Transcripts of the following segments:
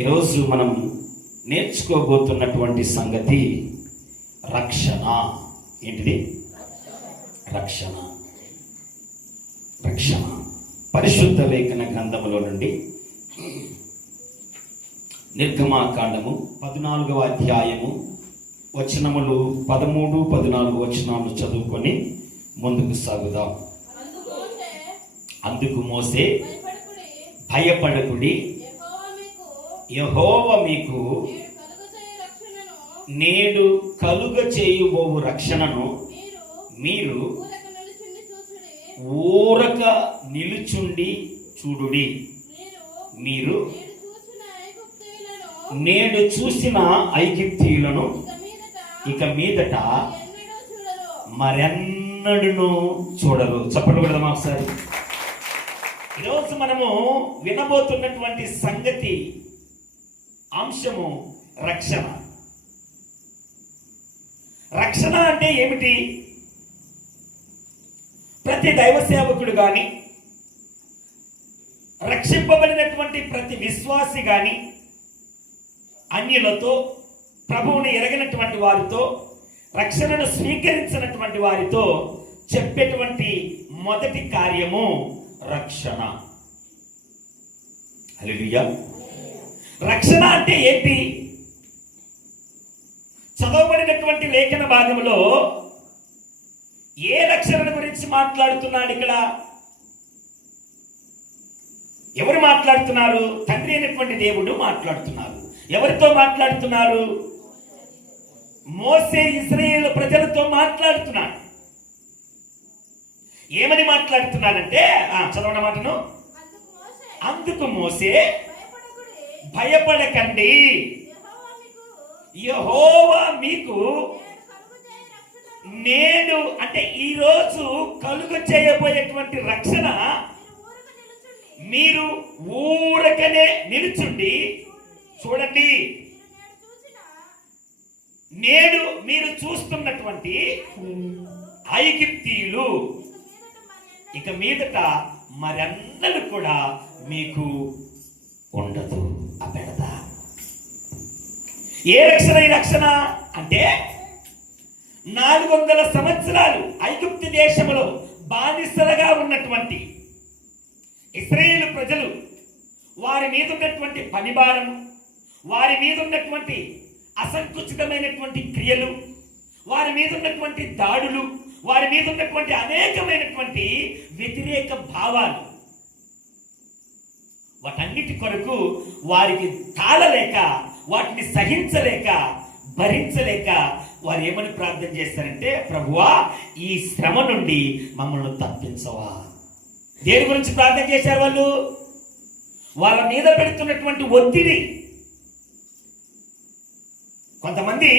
ఈరోజు మనం నేర్చుకోబోతున్నటువంటి సంగతి రక్షణ. ఏంటిది? రక్షణ. రక్షణ పరిశుద్ధ లేఖన గ్రంథములో నుండి నిర్గమాకాండము 14వ అధ్యాయము వచనములు 13, 14 వచనాలు చదువుకొని ముందుకు సాగుదాం. అందుకు మోసే, భయపడకుడి, యెహోవా మీకు నేడు కలుగ చేయబోవు రక్షణను మీరు ఊరక నిలుచుండి చూడుడి. మీరు నేడు చూసిన ఐగుప్తీయులను ఇక మీదట మరెన్నడూను చూడరు. చెప్పండి కూడా ఒకసారి. ఈరోజు మనము వినబోతున్నటువంటి సంగతి అంశము రక్షణ. రక్షణ అంటే ఏమిటి? ప్రతి దైవ సేవకుడు కానీ, రక్షింపబడినటువంటి ప్రతి విశ్వాసి కానీ, అన్యులతో, ప్రభువుని ఎరగినటువంటి వారితో, రక్షణను స్వీకరించినటువంటి వారితో చెప్పేటువంటి మొదటి కార్యము రక్షణ. హల్లెలూయా. రక్షణ అంటే ఏంటి? చదవబడినటువంటి లేఖన భాగంలో ఏ రక్షణ గురించి మాట్లాడుతున్నాడు? ఇక్కడ ఎవరు మాట్లాడుతున్నారు? తండ్రి అయినటువంటి దేవుడు మాట్లాడుతున్నారు. ఎవరితో మాట్లాడుతున్నారు? మోసే ఇశ్రాయేలు ప్రజలతో మాట్లాడుతున్నాడు. ఏమని మాట్లాడుతున్నాడంటే, చదవన మాటను, అందుకు మోసే, భయపడకండి, యెహోవా మీకు నేడు అంటే ఈరోజు కలుగ చేయబోయేటువంటి రక్షణ మీరు ఊరకనే నిలుచుండి చూడండి. నేడు మీరు చూస్తున్నటువంటి ఐగుప్తీయులు ఇక మీదట మరెన్నడూ కూడా మీకు ఉండదు. అపెడదా. ఏ రక్షణ? ఈ రక్షణ అంటే 400 సంవత్సరాలు ఐగుప్తు దేశంలో బానిసలుగా ఉన్నటువంటి ఇశ్రాయేలు ప్రజలు, వారి మీద ఉన్నటువంటి పనిభారం, వారి మీద ఉన్నటువంటి అసంకుచితమైనటువంటి క్రియలు, వారి మీద ఉన్నటువంటి దాడులు, వారి మీద ఉన్నటువంటి అనేకమైనటువంటి వ్యతిరేక భావాలు, వాటన్నిటి కొరకు వారికి తాళలేక, వాటిని సహించలేక, భరించలేక వారు ఏమని ప్రార్థన చేస్తారంటే, ప్రభువా ఈ శ్రమ నుండి మమ్మల్ని తప్పించవా. దేని గురించి ప్రార్థన చేశారు వాళ్ళు? వాళ్ళ మీద పెడుతున్నటువంటి ఒత్తిడి. కొంతమంది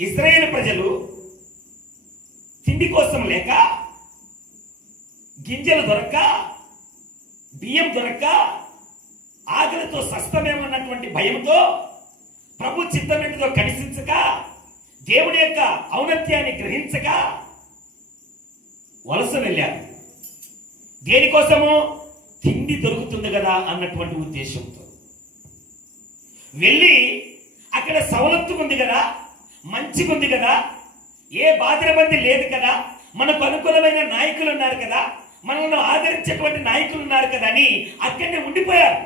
ఇశ్రాయేలు ప్రజలు తిండి కోసం లేక, గింజలు దొరక్క, బియ్యం దొరక్క, ఆకలితో సస్తమేమన్నటువంటి భయంతో, ప్రభు చిత్తమేంటితో కనిపించక, దేవుడి యొక్క ఔన్నత్యాన్ని గ్రహించక వలస వెళ్ళారు. దేనికోసము? తిండి దొరుకుతుంది కదా అన్నటువంటి ఉద్దేశంతో వెళ్ళి, అక్కడ సవలత్తుకుంది కదా, మంచిగుంది కదా, ఏ బాధిరబంది లేదు కదా, మనకు అనుకూలమైన నాయకులు ఉన్నారు కదా, మనల్ని ఆదరించేటువంటి నాయకులు ఉన్నారు కదా అని అక్కడనే ఉండిపోయారు.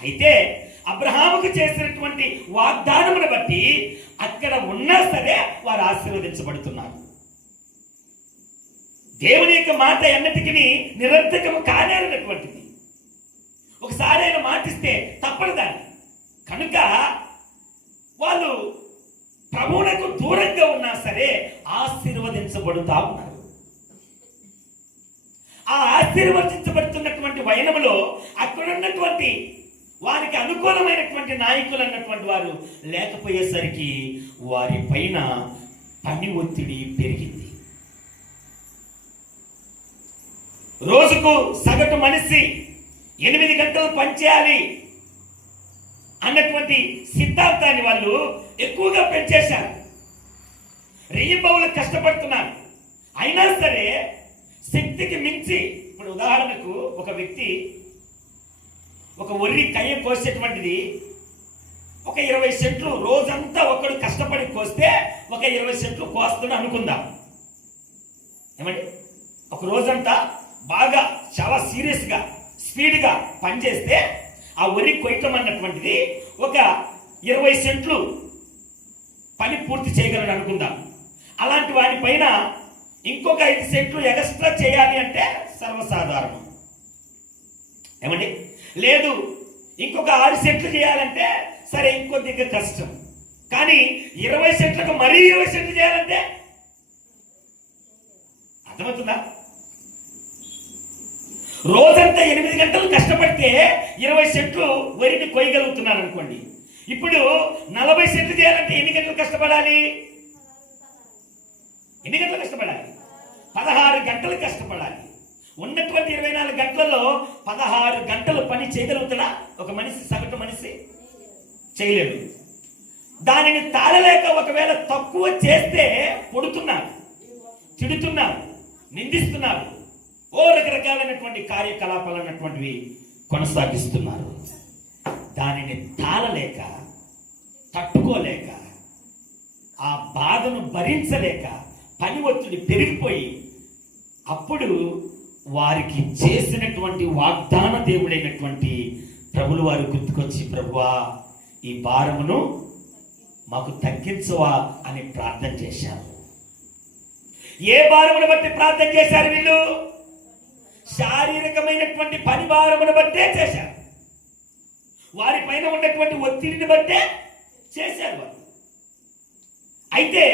అయితే అబ్రహాముకు చేసినటువంటి వాగ్దానమును బట్టి అక్కడ ఉన్నా సరే వారు ఆశీర్వదించబడుతున్నారు. దేవుని యొక్క మాట ఎన్నటికీ నిరర్థకము కానేరనటువంటిది. ఒకసారి ఆయన మాటిస్తే తప్పదు దాన్ని. కనుక వాళ్ళు ప్రభువునకు దూరంగా ఉన్నా సరే ఆశీర్వదించబడుతా ఉన్నారు. ఆ ఆశీర్వదించబడుతున్నటువంటి వైనములో అక్కడ ఉన్నటువంటి వారికి అనుకూలమైనటువంటి నాయకులు అన్నటువంటి వారు లేకపోయేసరికి వారి పైన పని ఒత్తిడి పెరిగింది. రోజుకు సగటు మనిషి 8 గంటలు పనిచేయాలి అన్నటువంటి సిద్ధాంతాన్ని వాళ్ళు ఎక్కువగా పెంచేశారు. రెయ్యింబవళ్ళు కష్టపడుతున్నారు. అయినా సరే శక్తికి మించి, ఇప్పుడు ఉదాహరణకు ఒక వ్యక్తి ఒక ఒర్రి కయ్య కోసేటువంటిది ఒక 20 సెంట్లు రోజంతా ఒకడు కష్టపడి కోస్తే ఒక 20 సెంట్లు కోస్తాడు అనుకుందాం. ఏమండి, ఒక రోజంతా బాగా చాలా సీరియస్గా స్పీడ్గా పనిచేస్తే ఆ వరి కొయ్యటం అన్నటువంటిది ఒక 20 సెంట్లు పని పూర్తి చేయగలడు అనుకుందాం. అలాంటి వాటిపైన ఇంకొక 5 సెంట్లు ఎక్స్ట్రా చేయాలి అంటే సర్వసాధారణం. ఏమండి, లేదు ఇంకొక 6 సెంట్లు చేయాలంటే సరే ఇంకొద్దిగా కష్టం. కానీ 20 సెంట్లకు మరీ 20 సెంట్లు చేయాలంటే అర్థమవుతుందా? రోజంతా 8 గంటలు కష్టపడితే 20 సెంట్లు వరిని కొయ్యగలుగుతున్నాను అనుకోండి. ఇప్పుడు 40 సెంట్లు చేయాలంటే ఎన్ని గంటలు కష్టపడాలి? 16 గంటలు కష్టపడాలి. ఉన్నటువంటి 24 గంటలలో 16 గంటలు పని చేయగలుగుతున్నా ఒక మనిషి, సగటు మనిషి చేయలేడు. దానిని తాళలేక ఒకవేళ తక్కువ చేస్తే పొడుతున్నారు, తిడుతున్నారు, నిందిస్తున్నారు, రకరకాలైనటువంటి కార్యకలాపాలు అన్నటువంటివి కొనసాగిస్తున్నారు. దానిని తాళలేక, తట్టుకోలేక, ఆ బాధను భరించలేక పని ఒత్తిడి పెరిగిపోయి అప్పుడు వారికి చేసినటువంటి వాగ్దాన దేవుడైనటువంటి ప్రభులు వారు గుర్తుకొచ్చి, ప్రభువా ఈ భారమును మాకు తగ్గించవా అని ప్రార్థన చేశారు. ఏ భారమును బట్టి ప్రార్థన చేశారు వీళ్ళు? శారీరకమైనటువంటి పని భారమును బట్టే చేశారు. వారి పైన ఉన్నటువంటి ఒత్తిడిని బట్టే చేశారు వారు. అయితే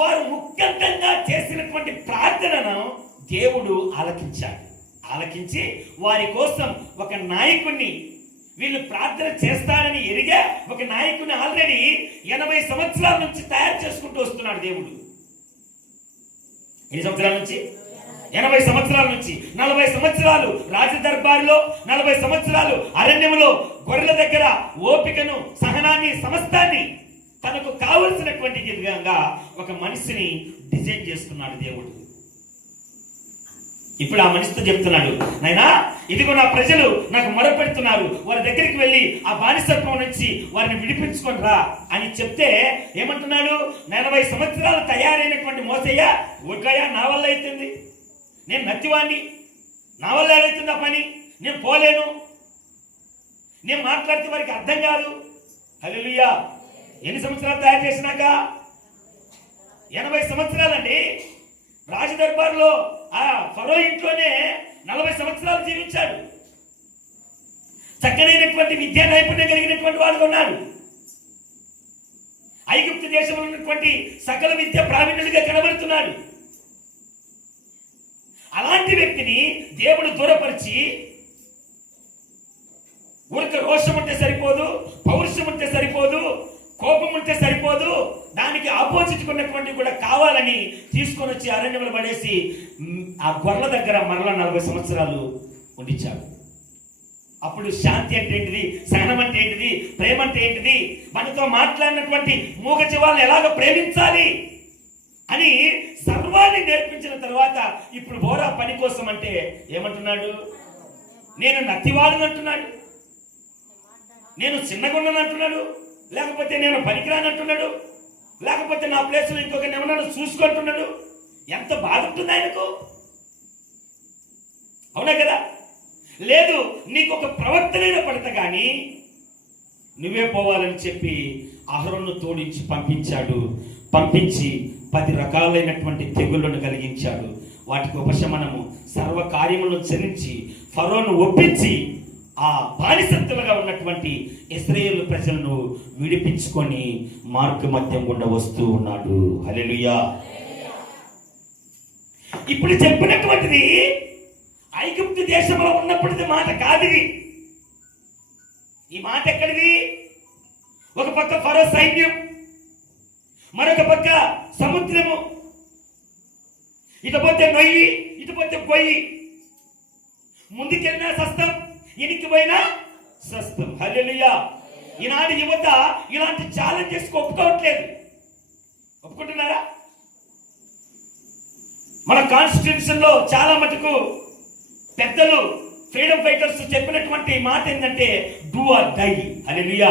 వారు ముఖ్యంగా చేసినటువంటి ప్రార్థనను దేవుడు ఆలకించి వారి కోసం ఒక నాయకుడిని, వీళ్ళు ప్రార్థన చేస్తారని ఎరిగా ఒక నాయకుడిని ఆల్రెడీ 80 సంవత్సరాల నుంచి తయారు చేసుకుంటూ వస్తున్నాడు దేవుడు. ఎన్ని సంవత్సరాల నుంచి? 80 సంవత్సరాల నుంచి. 40 సంవత్సరాలు రాజదర్బారులో, 40 సంవత్సరాలు అరణ్యములో గొర్రెల దగ్గర ఓపికను, సహనాన్ని, సమస్తాన్ని తనకు కావలసినటువంటి విధంగా ఒక మనిషిని డిజైన్ చేసుకున్నాడు దేవుడు. ఇప్పుడు ఆ మనిషితో చెప్తున్నాడు, నాయనా ఇదిగో నా ప్రజలు నాకు మొరపెడుతున్నారు, వారి దగ్గరికి వెళ్ళి ఆ బానిసత్వం నుంచి వారిని విడిపించుకొని రా అని చెప్తే ఏమంటున్నాడు? 40 సంవత్సరాలు తయారైనటువంటి మోసయ్య, ఒక్కయ్యా నా వల్ల అవుతుంది, నేను నత్తివాణ్ణి, నా వల్ల ఏదైతుంది ఆ పని, నేను పోలేను, నేను మాట్లాడితే వారికి అర్థం కాదు. హల్లెలూయా. ఎన్ని సంవత్సరాలు తయారు చేసినాక? 80 సంవత్సరాలండి. రాజదర్బార్లో ఆ ఫరో ఇంట్లోనే 40 సంవత్సరాలు జీవించాడు. చక్కనైనటువంటి విద్యా నైపుణ్యం కలిగినటువంటి వాడు ఉన్నాడు. ఐగుప్తు దేశంలో ఉన్నటువంటి సకల విద్య ప్రావీణ్యుడిగా కనబడుతున్నాడు. అలాంటి వ్యక్తిని దేవుడు దూరపరిచి, ఊరిక రోషం ఉంటే సరిపోదు, పౌరుషం ఉంటే సరిపోదు, కోపం ఉంటే సరిపోదు, దానికి ఆపోజిట్ ఉన్నటువంటి కూడా కావాలని తీసుకొని వచ్చి అరణ్యంలో పడేసి ఆ గొర్రెల దగ్గర మరలా 40 సంవత్సరాలు ఉండించాడు. అప్పుడు శాంతి అంటే ఏంటిది, సహనం అంటే ఏంటిది, ప్రేమ అంటే ఏంటిది, మనతో మాట్లాడినటువంటి మూగ జీవాలను ఎలాగ ప్రేమించాలి అని సర్వాన్ని నేర్పించిన తర్వాత ఇప్పుడు బోరా పని కోసం అంటే ఏమంటున్నాడు? నేను నత్తివాడుని అంటున్నాడు, నేను చిన్నగుండను అంటున్నాడు, లేకపోతే నేను పనికిరాని అంటున్నాడు, లేకపోతే నా ప్లేస్లో ఇంకొకరిని ఏమన్నాడు చూసుకుంటున్నాడు. ఎంత బాధ ఉంటుంది ఆయనకు, అవునా కదా? లేదు నీకు ఒక ప్రవర్తనైన పడత కానీ నువ్వే పోవాలని చెప్పి అహరోను తోడించి పంపించి 10 రకాలైనటువంటి తెగుళ్లను కలిగించాడు. వాటికి ఉపశమనము సర్వ కార్యములను చెల్లించి ఫరోను ఒప్పించి ఆ బానిసత్తులుగా ఉన్నటువంటి ఇశ్రాయేలు ప్రజలను విడిపించుకొని మార్గ మధ్యం గుండా వస్తూ ఉన్నాడు. హల్లెలూయా. ఇప్పుడు చెప్పినటువంటిది ఐగుప్తు దేశంలో ఉన్నప్పటిది మాట కాదిది. ఈ మాట ఎక్కడిది? ఒక పక్క ఫరో సైన్యం, మరొక పక్క సముద్రము, ఇటుపోతే నొయ్యి, ఇటుపోతే పొయ్యి, ముందుకెళ్ళినా సస్తం, ఇనికిపోయినా సస్తం. హల్లెలూయా. ఈనాడు యువత ఇలాంటి ఛాలెంజెస్ ఒప్పుకోవట్లేదు. ఒప్పుకుంటున్నారా? మన కాన్స్టిట్యూషన్ లో చాలా మటుకు పెద్దలు ఫ్రీడమ్ ఫైటర్స్ చెప్పినటువంటి మాట ఏంటంటే డూ ఆర్ డై. హల్లెలూయా.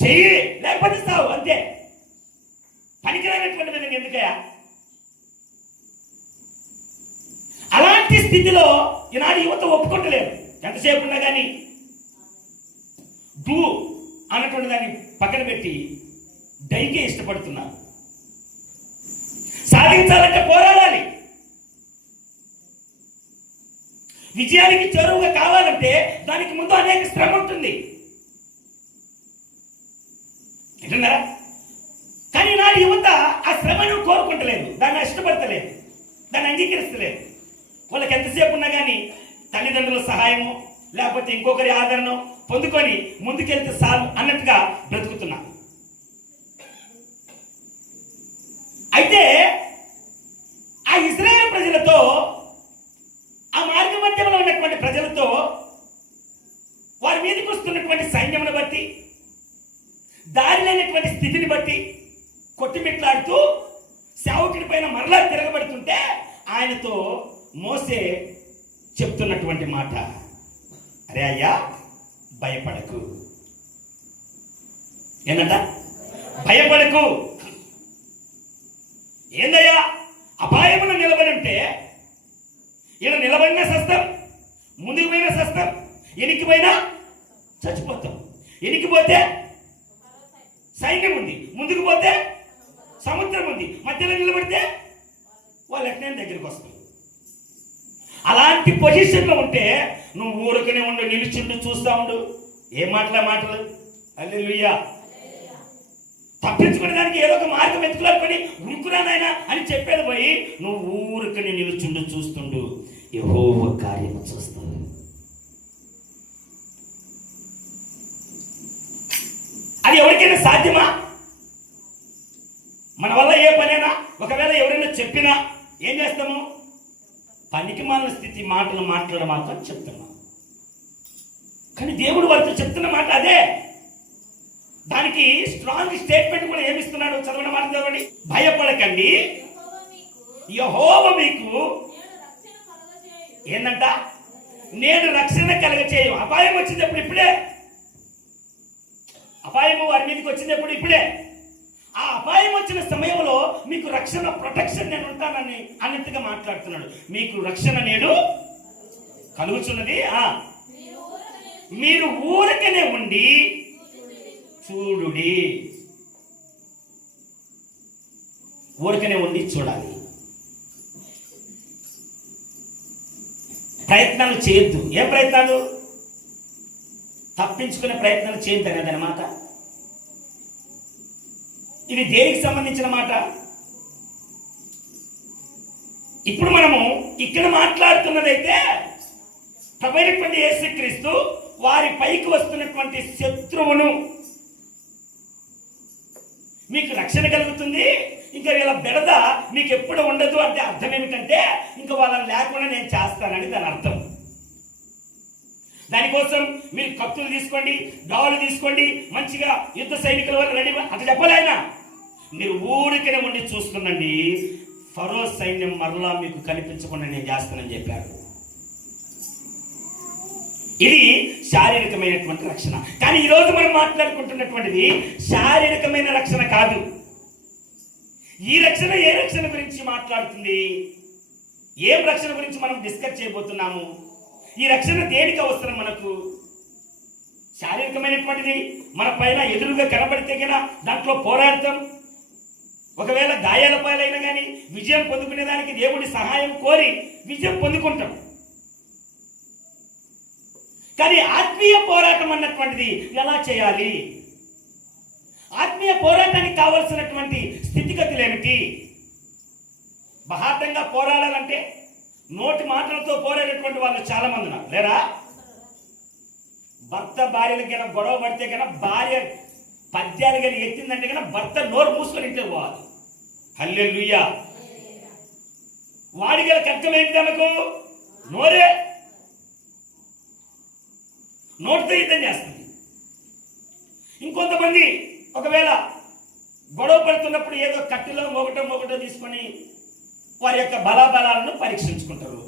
చెయ్యి లేకపోతే సావు, అంతే. పనికిరానటువంటి విధంగా ఎందుకయ్యా? అలాంటి స్థితిలో ఈనాడు యువత ఒప్పుకుంటలేదు. ఎంతసేపు ఉన్నా కానీ డూ అన్నటువంటి దాన్ని పక్కన పెట్టి డైకే ఇష్టపడుతున్నారు. సాధించాలంటే పోరాడాలి. విజయానికి చేరువుగా కావాలంటే దానికి ముందు అనేక శ్రమ ఉంటుంది. ఏంటన్నారా? కానీ నాడు యువత ఆ శ్రమను కోరుకుంటలేదు, దాన్ని ఇష్టపడతలేదు, దాన్ని అంగీకరిస్తలేదు. వాళ్ళకి ఎంతసేపు ఉన్నా కానీ తల్లిదండ్రుల సహాయము లేకపోతే ఇంకొకరి ఆదరణ పొందుకొని ముందుకెళ్తే చాలు అన్నట్టుగా బ్రతుకుతున్నారు. అయితే ఆ ఇశ్రాయేలు ప్రజలతో, ఆ మార్గ మధ్యంలో ఉన్నటువంటి ప్రజలతో, వారి మీదకి వస్తున్నటువంటి సైన్యమును బట్టి, దారి లేనటువంటి స్థితిని బట్టి కొట్టిమిట్లాడుతూ సేవకుడి పైన మరలా తిరగబడుతుంటే ఆయనతో మోసే చెప్తున్నటువంటి మాట, అరే అయ్యా భయపడకు. ఏంటంట? భయపడకు. ఏందయ్యా అపాయమును నిలబడి ఉంటే ఈయన నిలబడిన సస్తం, ముందుకు పోయిన సస్తం, ఎనికిపోయినా చచ్చిపోతాం. ఎనికిపోతే సైన్యం ఉంది, ముందుకు పోతే సముద్రం ఉంది, మధ్యలో నిలబడితే వాళ్ళు ఎట్లనే దగ్గరికి వస్తారు. అలాంటి పొజిషన్లో ఉంటే నువ్వు ఊరుకునే ఉండు, నిలుచుండు, చూస్తా ఉండు. ఏం మాటలు. హల్లెలూయా. తప్పించుకునే దానికి ఏదో ఒక మార్గం ఎత్తుకోవాలి, ఉరుకురానైనా అని చెప్పేది పోయి నువ్వు ఊరుకుని నిలుచుండు, చూస్తుండు, యెహోవా కార్యము చూస్తాడు. అది ఎవరికైనా సాధ్యమా? మన వల్ల ఏ పనైనా ఒకవేళ ఎవరైనా చెప్పినా ఏం చేస్తాము? పనికి మాలిన స్థితి మాటలు మాట్లాడడం మాత్రం చెప్తున్నాం. కానీ దేవుడు వారితో చెప్తున్న మాట అదే. దానికి స్ట్రాంగ్ స్టేట్మెంట్ కూడా ఏమిస్తున్నాడు? చదవడం మాట చదవండి. భయపడకండి, యెహోవా మీకు ఏందంట? నేను రక్షణ కలగచేయు. అపాయం వచ్చినప్పుడు ఇప్పుడే, అపాయము వారి మీదకి వచ్చినప్పుడు ఇప్పుడే. ఆ అపాయం వచ్చిన సమయంలో మీకు రక్షణ, ప్రొటెక్షన్ నేను ఉంటానని అన్నట్టుగా మాట్లాడుతున్నాడు. మీకు రక్షణ నేను కలుగుతున్నది. మీరు ఊరకనే ఉండి చూడుడి. ఊరకనే ఉండి చూడాలి. ప్రయత్నాలు చేయొద్దు. ఏం ప్రయత్నాలు? తప్పించుకునే ప్రయత్నాలు చేయొద్దు అనేదన్నమాట. ఇది దేనికి సంబంధించిన మాట? ఇప్పుడు మనము ఇక్కడ మాట్లాడుతున్నదైతే ప్రభువైనటువంటి యేసుక్రీస్తు వారి పైకి వస్తున్నటువంటి శత్రువును, మీకు రక్షణ కలుగుతుంది, ఇంకా వీళ్ళ బెడద మీకు ఎప్పుడు ఉండదు అంటే అర్థం ఏమిటంటే ఇంకా వాళ్ళని లేకుండా నేను చేస్తానని దాని అర్థం. దానికోసం మీరు కత్తులు తీసుకోండి, గావులు తీసుకోండి, మంచిగా యుద్ధ సైనికుల వల్ల రెడీ అట్లా చెప్పలే ఆయన. మీరు ఊరికనే ఉండి చూస్తుండండి, ఫరో సైన్యం మరలా మీకు కనిపించకుండా నేను చేస్తానని చెప్పారు. ఇది శారీరకమైనటువంటి రక్షణ. కానీ ఈరోజు మనం మాట్లాడుకుంటున్నటువంటిది శారీరకమైన రక్షణ కాదు. ఈ రక్షణ ఏ రక్షణ గురించి మాట్లాడుతుంది? ఏం రక్షణ గురించి మనం డిస్కస్ చేయబోతున్నాము? ఈ రక్షణ దేనికి అవసరం మనకు? శారీరకమైనటువంటిది మన పైన ఎదురుగా కనబడితే కన్నా దాంట్లో పోరాడతాం. ఒకవేళ గాయాల పాలైనా కానీ విజయం పొందుకునేదానికి దేవుడి సహాయం కోరి విజయం పొందుకుంటాం. కానీ ఆత్మీయ పోరాటం అన్నటువంటిది ఎలా చేయాలి? ఆత్మీయ పోరాటానికి కావలసినటువంటి స్థితిగతులు ఏమిటి? బహాటంగా పోరాడాలంటే నోటి మాటలతో పోరాడేటువంటి వాళ్ళు చాలా మంది ఉన్నారు, లేరా? భర్త భార్యలకి కన్నా గొడవ పడితే కన్నా భార్య పద్యాలు కానీ ఎత్తిందంటే కన్నా భర్త నోరు మూసుకొని ఇంట్లో పోవాలి. హల్లెలూయా. వాడి గల కష్టమైంది అనుకో, నోరే, నోటితో యుద్ధం చేస్తుంది. ఇంకొంతమంది ఒకవేళ గొడవ పడుతున్నప్పుడు ఏదో కట్టెలో ఒకటో తీసుకొని వారి యొక్క బలాబలాలను పరీక్షించుకుంటారు.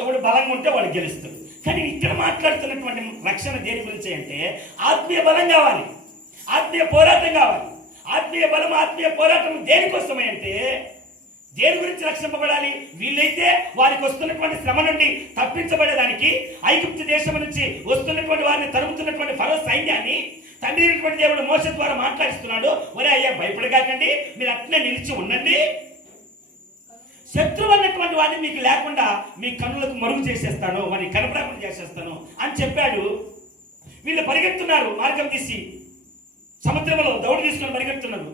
ఎవడు బలంగా ఉంటే వాడు గెలుస్తాడు. కానీ ఇక్కడ మాట్లాడుతున్నటువంటి రక్షణ దేని గురించి అంటే ఆత్మీయ బలం కావాలి, ఆత్మీయ పోరాటం కావాలి. ఆత్మీయ బలం, ఆత్మీయ పోరాటం దేనికోసమే అంటే దేని గురించి రక్షింపబడాలి? వీళ్ళైతే వారికి వస్తున్నటువంటి శ్రమ నుండి తప్పించబడేదానికి, ఐగుప్తు దేశం నుంచి వస్తున్నటువంటి వారిని తరుముతున్నటువంటి ఫరో సైన్యాన్ని తండ్రి అయినటువంటి దేవుడు మోసే ద్వారా మాట్లాడిస్తున్నాడు. ఒరే అయ్యా, భయపడగాకండి, మీరు అట్లే నిలిచి ఉండండి, శత్రువు అన్నటువంటి వాడిని మీకు లేకుండా మీ కన్నులకు మరుగు చేసేస్తాను, వారిని కనపడకుండా చేసేస్తాను అని చెప్పాడు. వీళ్ళు పరిగెత్తున్నారు, మార్గం తీసి సముద్రంలో దౌడు తీసుకొని పరిగెత్తున్నారు.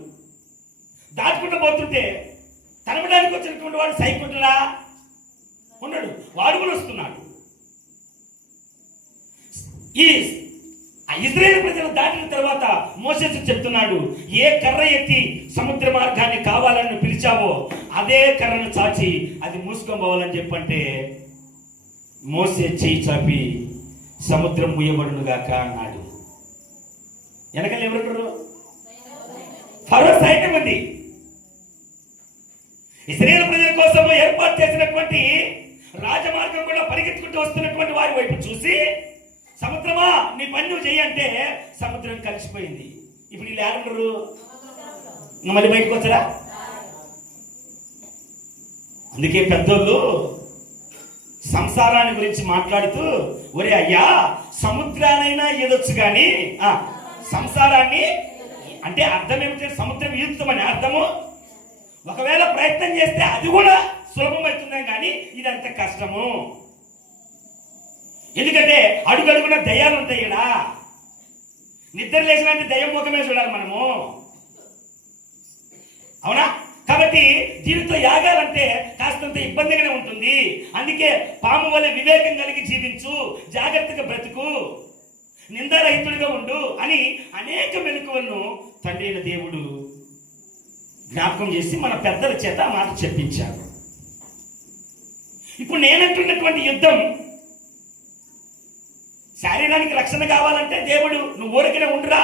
దాటుకుంటూ పోతుంటే తనమడానికి వచ్చినటువంటి వాడు సైకుట్లా ఉన్నాడు, వాడు కూడా వస్తున్నాడు. ఈ ఇశ్రాయేలు ప్రజలు దాటిన తర్వాత మోసే చెప్తున్నాడు, ఏ కర్ర ఎత్తి సముద్ర మార్గాన్ని కావాలని పిలిచావో అదే కర్రను చాచి అది మూసుకొని పోవాలని చెప్పంటే మోసే చేయి చాపి సముద్రం ముయ్యబడును గాక అన్నాడు. వెనకాల ఎవరున్నారు? ఫరో సైన్యం ఉంది. ఇశ్రాయేలు ప్రజల కోసం ఏర్పాటు చేసినటువంటి రాజమార్గం కూడా పరిగెత్తుకుంటూ వస్తున్నటువంటి వారి వైపు చూసి, సముద్రమా నీ పని నువ్వు చెయ్యంటే సముద్రం కలిసిపోయింది. ఇప్పుడు వీళ్ళు ఎవరున్నారు? మళ్ళీ బయటకు వచ్చారా? అందుకే పెద్దోళ్ళు సంసారాన్ని గురించి మాట్లాడుతూ, ఒరే అయ్యా, సముద్రానైనా ఏదొచ్చు కానీ సంసారాన్ని అంటే అర్థం ఏమిటంటే సముద్రం ఈదుతామని అర్థము. ఒకవేళ ప్రయత్నం చేస్తే అది కూడా సులభమవుతుందే కానీ ఇదంత కష్టము. ఎందుకంటే అడుగడుగున దయ్యాలు ఉంటాయి ఇక్కడ. నిద్ర లేచినట్టు దయ్యం ముఖమే చూడాలి మనము, అవునా? కాబట్టి దీనితో యాగాలంటే కాస్తంత ఇబ్బందిగానే ఉంటుంది. అందుకే పాము వలె వివేకం కలిగి జీవించు, జాగ్రత్తగా బ్రతుకు, నిందారహితుడిగా ఉండు అని అనేక మెలకువలను తండ్రి అయిన దేవుడు జ్ఞాపకం చేసి మన పెద్దల చేత మాట చెప్పించారు. ఇప్పుడు నేనంటున్నటువంటి యుద్ధం శారీరానికి రక్షణ కావాలంటే దేవుడు నువ్వు ఊరికనే ఉండురా,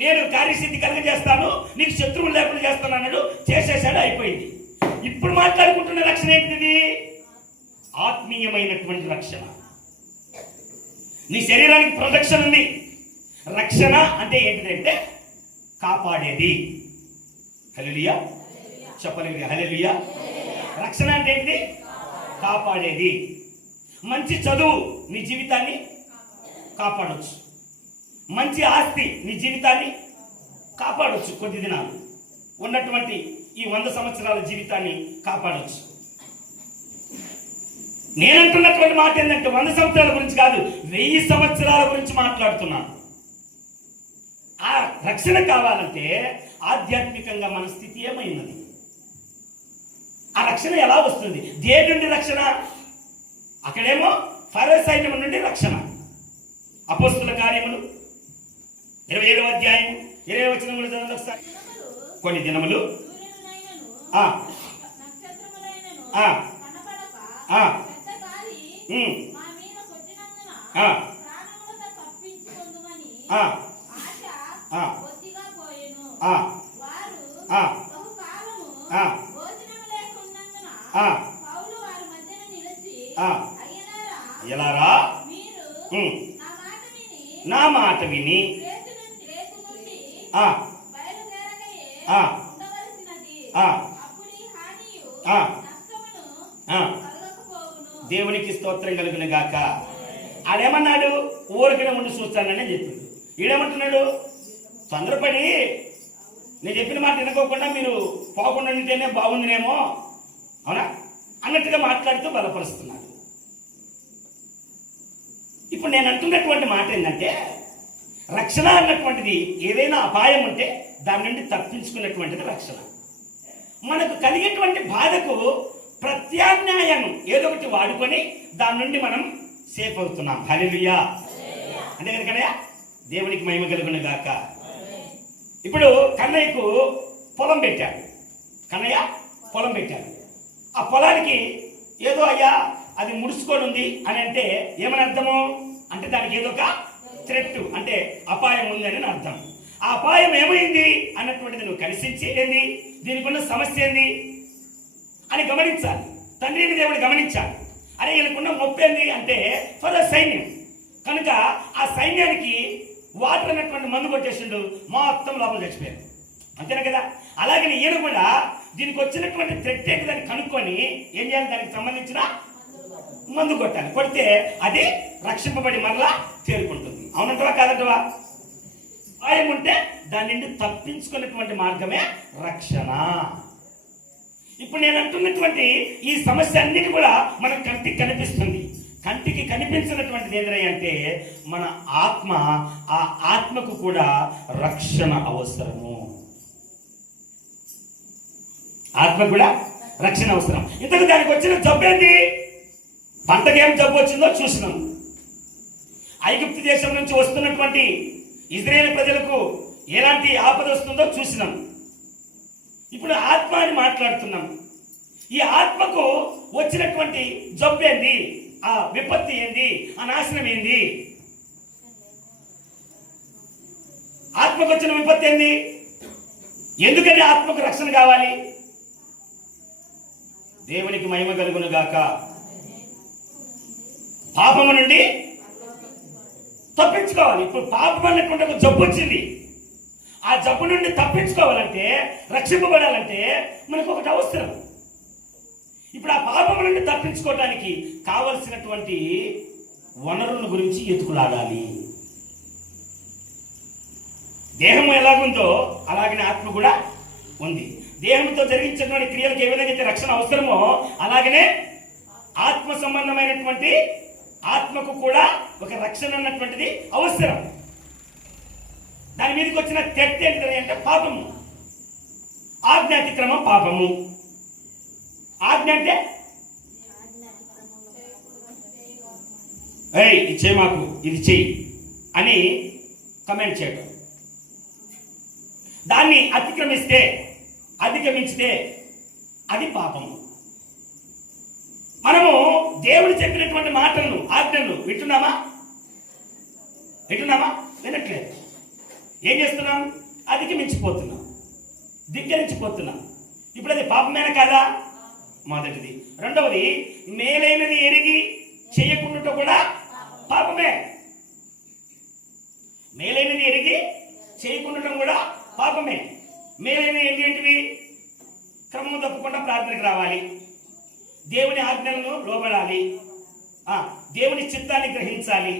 నేను కార్యసిద్ధి కలుగజేస్తాను, నీకు శత్రువులు లేకుండా చేస్తాను అన్నాడు. చేసేసాడు, అయిపోయింది. ఇప్పుడు మాట్లాడుకుంటున్న రక్షణ ఏంటిది? ఆత్మీయమైనటువంటి రక్షణ. నీ శరీరానికి ప్రొటెక్షన్ ఉంది. రక్షణ అంటే ఏంటిదంటే కాపాడేది. హల్లెలూయా చెప్పలేదు, హల్లెలూయా. రక్షణ అంటే ఏంటిది? కాపాడేది. మంచి చదువు నీ జీవితాన్ని కాపాడొచ్చు, మంచి ఆస్తి నీ జీవితాన్ని కాపాడొచ్చు, కొద్ది దినాలు ఉన్నటువంటి ఈ 100 సంవత్సరాల జీవితాన్ని కాపాడొచ్చు. నేనంటున్నటువంటి మాట ఏంటంటే 100 సంవత్సరాల గురించి కాదు, 1000 సంవత్సరాల గురించి మాట్లాడుతున్నాను. ఆ రక్షణ కావాలంటే ఆధ్యాత్మికంగా మన స్థితి ఏమైనది? ఆ రక్షణ ఎలా వస్తుంది? దేని నుండి రక్షణ? అక్కడేమో ఫరో సైన్యం నుండి రక్షణ. అపోస్తుల కార్యములు 27వ అధ్యాయం 20వ వచనం కూడా చదవండి ఒకసారి. కొన్ని దినములు ఎలారా నా మాట విని దేవునికి స్తోత్రం కలుగును గాక. ఆడేమన్నాడు? ఊరికనే ఉండి చూస్తానని చెప్పిండు. ఈడేమంటున్నాడు? తొందరపడి నేను చెప్పిన మాట వినుకోకుండా మీరు పోకుండా ఉంటేనే బాగుందినేమో, అవునా అన్నట్టుగా మాట్లాడుతూ బలపరుస్తున్నాడు. ఇప్పుడు నేను అంటున్నటువంటి మాట ఏంటంటే, రక్షణ అన్నటువంటిది ఏదైనా అపాయం ఉంటే దాని నుండి తప్పించుకున్నటువంటిది రక్షణ. మనకు కలిగేటువంటి బాధకు ప్రత్యామ్నాయం ఏదో ఒకటి వాడుకొని దాని నుండి మనం సేఫ్ అవుతున్నాం. హల్లెలూయా. అంటే కనుకనయ్య దేవునికి మహిమ కలుగును గాక. ఇప్పుడు కన్నయ్యకు పొలం పెట్టాడు. కన్నయ్య పొలం పెట్టాడు. ఆ పొలానికి ఏదో అయ్యా అది ముడుచుకొని ఉంది అని అంటే ఏమని అర్థము? అంటే దానికి ఏదో ఒక థ్రెట్ అంటే అపాయం ఉంది అని అర్థం. ఆ అపాయం ఏమైంది అన్నటువంటిది నువ్వు కలిసించి ఏంది, దీనికి ఉన్న సమస్య ఏంది అని గమనించాలి. తండ్రిని దేవుడు గమనించాలి. అరే వీళ్ళకున్న మొప్పేంది అంటే ఫరో సైన్యం కనుక ఆ సైన్యానికి వాటర్ అనేటువంటి మందు కొట్టేసిండు, మొత్తం లోపల చచ్చిపోయారు. అంతేనా కదా? అలాగే ఈయన కూడా దీనికి వచ్చినటువంటి థ్రెట్ ఏంటి దాన్ని కనుక్కొని ఏం చేయాలి, దానికి సంబంధించిన మందు కొట్టాలి. కొడితే అది రక్షింపబడి మరలా చేరుకుంటుంది. అవునంటవా కాదంటవా? భయం ఉంటే దాని నుండి తప్పించుకున్నటువంటి మార్గమే రక్షణ. ఇప్పుడు నేను అంటున్నటువంటి ఈ సమస్య అన్నిటి కూడా మన కంటికి కనిపిస్తుంది. కంటికి కనిపించినటువంటిది ఏంటంటే అంటే మన ఆత్మ, ఆ ఆత్మకు కూడా రక్షణ అవసరము. ఆత్మ కూడా రక్షణ అవసరం. ఇంతకు దానికి వచ్చిన జబ్బు ఏంటి? పంటకి ఏం జబ్బు వచ్చిందో చూసినాం. ఐగుప్తు దేశం నుంచి వస్తున్నటువంటి ఇజ్రాయేల్ ప్రజలకు ఎలాంటి ఆపద వస్తుందో చూసినాం. ఇప్పుడు ఆత్మ అని మాట్లాడుతున్నాం. ఈ ఆత్మకు వచ్చినటువంటి జబ్బు ఏంది? ఆ విపత్తి ఏంది? ఆ నాశనం ఏంది? ఆత్మకు వచ్చిన విపత్తి ఏంది? ఎందుకని ఆత్మకు రక్షణ కావాలి? దేవునికి మహిమ కలుగును గాక. పాపము నుండి తప్పించుకోవాలి. ఇప్పుడు పాపం అనేటువంటి ఒక జబ్బు వచ్చింది. ఆ జబ్బు నుండి తప్పించుకోవాలంటే, రక్షింపబడాలంటే మనకు ఒకటి అవసరం. ఇప్పుడు ఆ పాపం నుండి తప్పించుకోవడానికి కావలసినటువంటి వనరుల గురించి ఎతుకులాడాలి. దేహం ఎలాగుందో అలాగనే ఆత్మ కూడా ఉంది. దేహంతో జరిగించినటువంటి క్రియలకు ఏ విధంగా అయితే రక్షణ అవసరమో అలాగనే ఆత్మ సంబంధమైనటువంటి ఆత్మకు కూడా ఒక రక్షణ అన్నటువంటిది అవసరం. దాని మీదకి వచ్చిన తెట్ ఏంటిది అంటే పాపము. ఆజ్ఞాతిక్రమం పాపము. ఆజ్ఞ అంటే ఇది చేయి, మాకు ఇది చెయ్యి అని కమెంట్ చేయడం. దాన్ని అధిగమించితే అది పాపము. మనము దేవుడు చెప్పినటువంటి మాటలను, ఆజ్ఞలను వింటున్నామా? వినట్లేదు. ఏం చేస్తున్నాం? అధిగమించిపోతున్నాం, ధిక్కరించిపోతున్నాం. ఇప్పుడు అది పాపమేనా కాదా? మొదటిది. రెండవది, మేలైనది ఎరిగి చేయకుండా కూడా పాపమే. మేలైనది ఎరిగి చేయకుండా కూడా పాపమే. మేలైనవి ఏంటివి? క్రమం తప్పకుండా ప్రార్థనకు రావాలి, దేవుని ఆజ్ఞలను లోబడాలి, దేవుని చిత్తాన్ని గ్రహించాలి,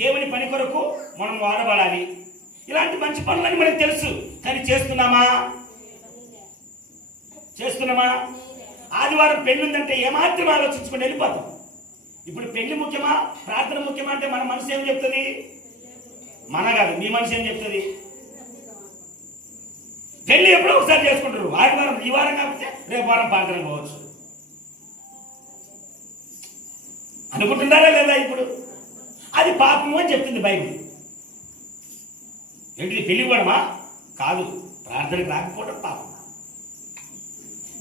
దేవుని పని కొరకు మనం వాడబడాలి. ఇలాంటి మంచి పనులని మనకు తెలుసు. కానీ చేస్తున్నామా? ఆదివారం పెళ్లి ఉందంటే ఏమాత్రం ఆలోచించుకొని వెళ్ళిపోతాం. ఇప్పుడు పెళ్లి ముఖ్యమా, ప్రార్థన ముఖ్యమా అంటే మన మనసు ఏం చెప్తుంది? మన కాదు, మీ మనసు ఏం చెప్తుంది? పెళ్లి ఎప్పుడో ఒకసారి చేసుకుంటారు. ఆదివారం, ఈ వారం కాకపోతే రేపు వారం ప్రార్థన పోవచ్చు అనుకుంటున్నారా లేదా? ఇప్పుడు అది పాపము అని చెప్తుంది బైబిల్. ఏంటిది? పెళ్లి కూడమా? కాదు. ప్రార్థనకు రాకపోవడం పాపం.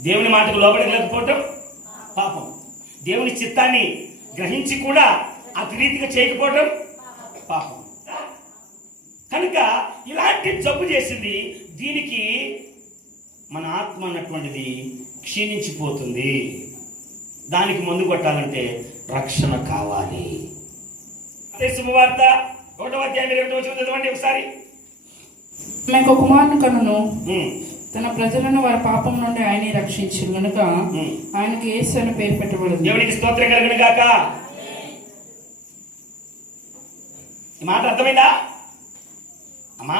దేవుని మాటకు లోబడలేకపోవటం పాపం. దేవుని చిత్తాన్ని గ్రహించి కూడా అతి రీతిగా చేయకపోవటం పాపం. కనుక ఇలాంటి జబ్బు చేసింది. దీనికి మన ఆత్మ అన్నటువంటిది క్షీణించిపోతుంది. దానికి మందు కొట్టాలంటే రక్షణ కావాలి. శుభవార్త 1వ అధ్యాయం 2వ వచనం చదవండి ఒకసారి. ఒక కుమారుని కనును, తన ప్రజలను వారి పాపం నుండి ఆయన రక్షించి గనుక ఆయనకి యేసు అని పేరు పెట్టబడింది. దేవునికి స్తోత్రం కలుగును గాక. ఈ మాట అర్థమైందా? అమ్మా,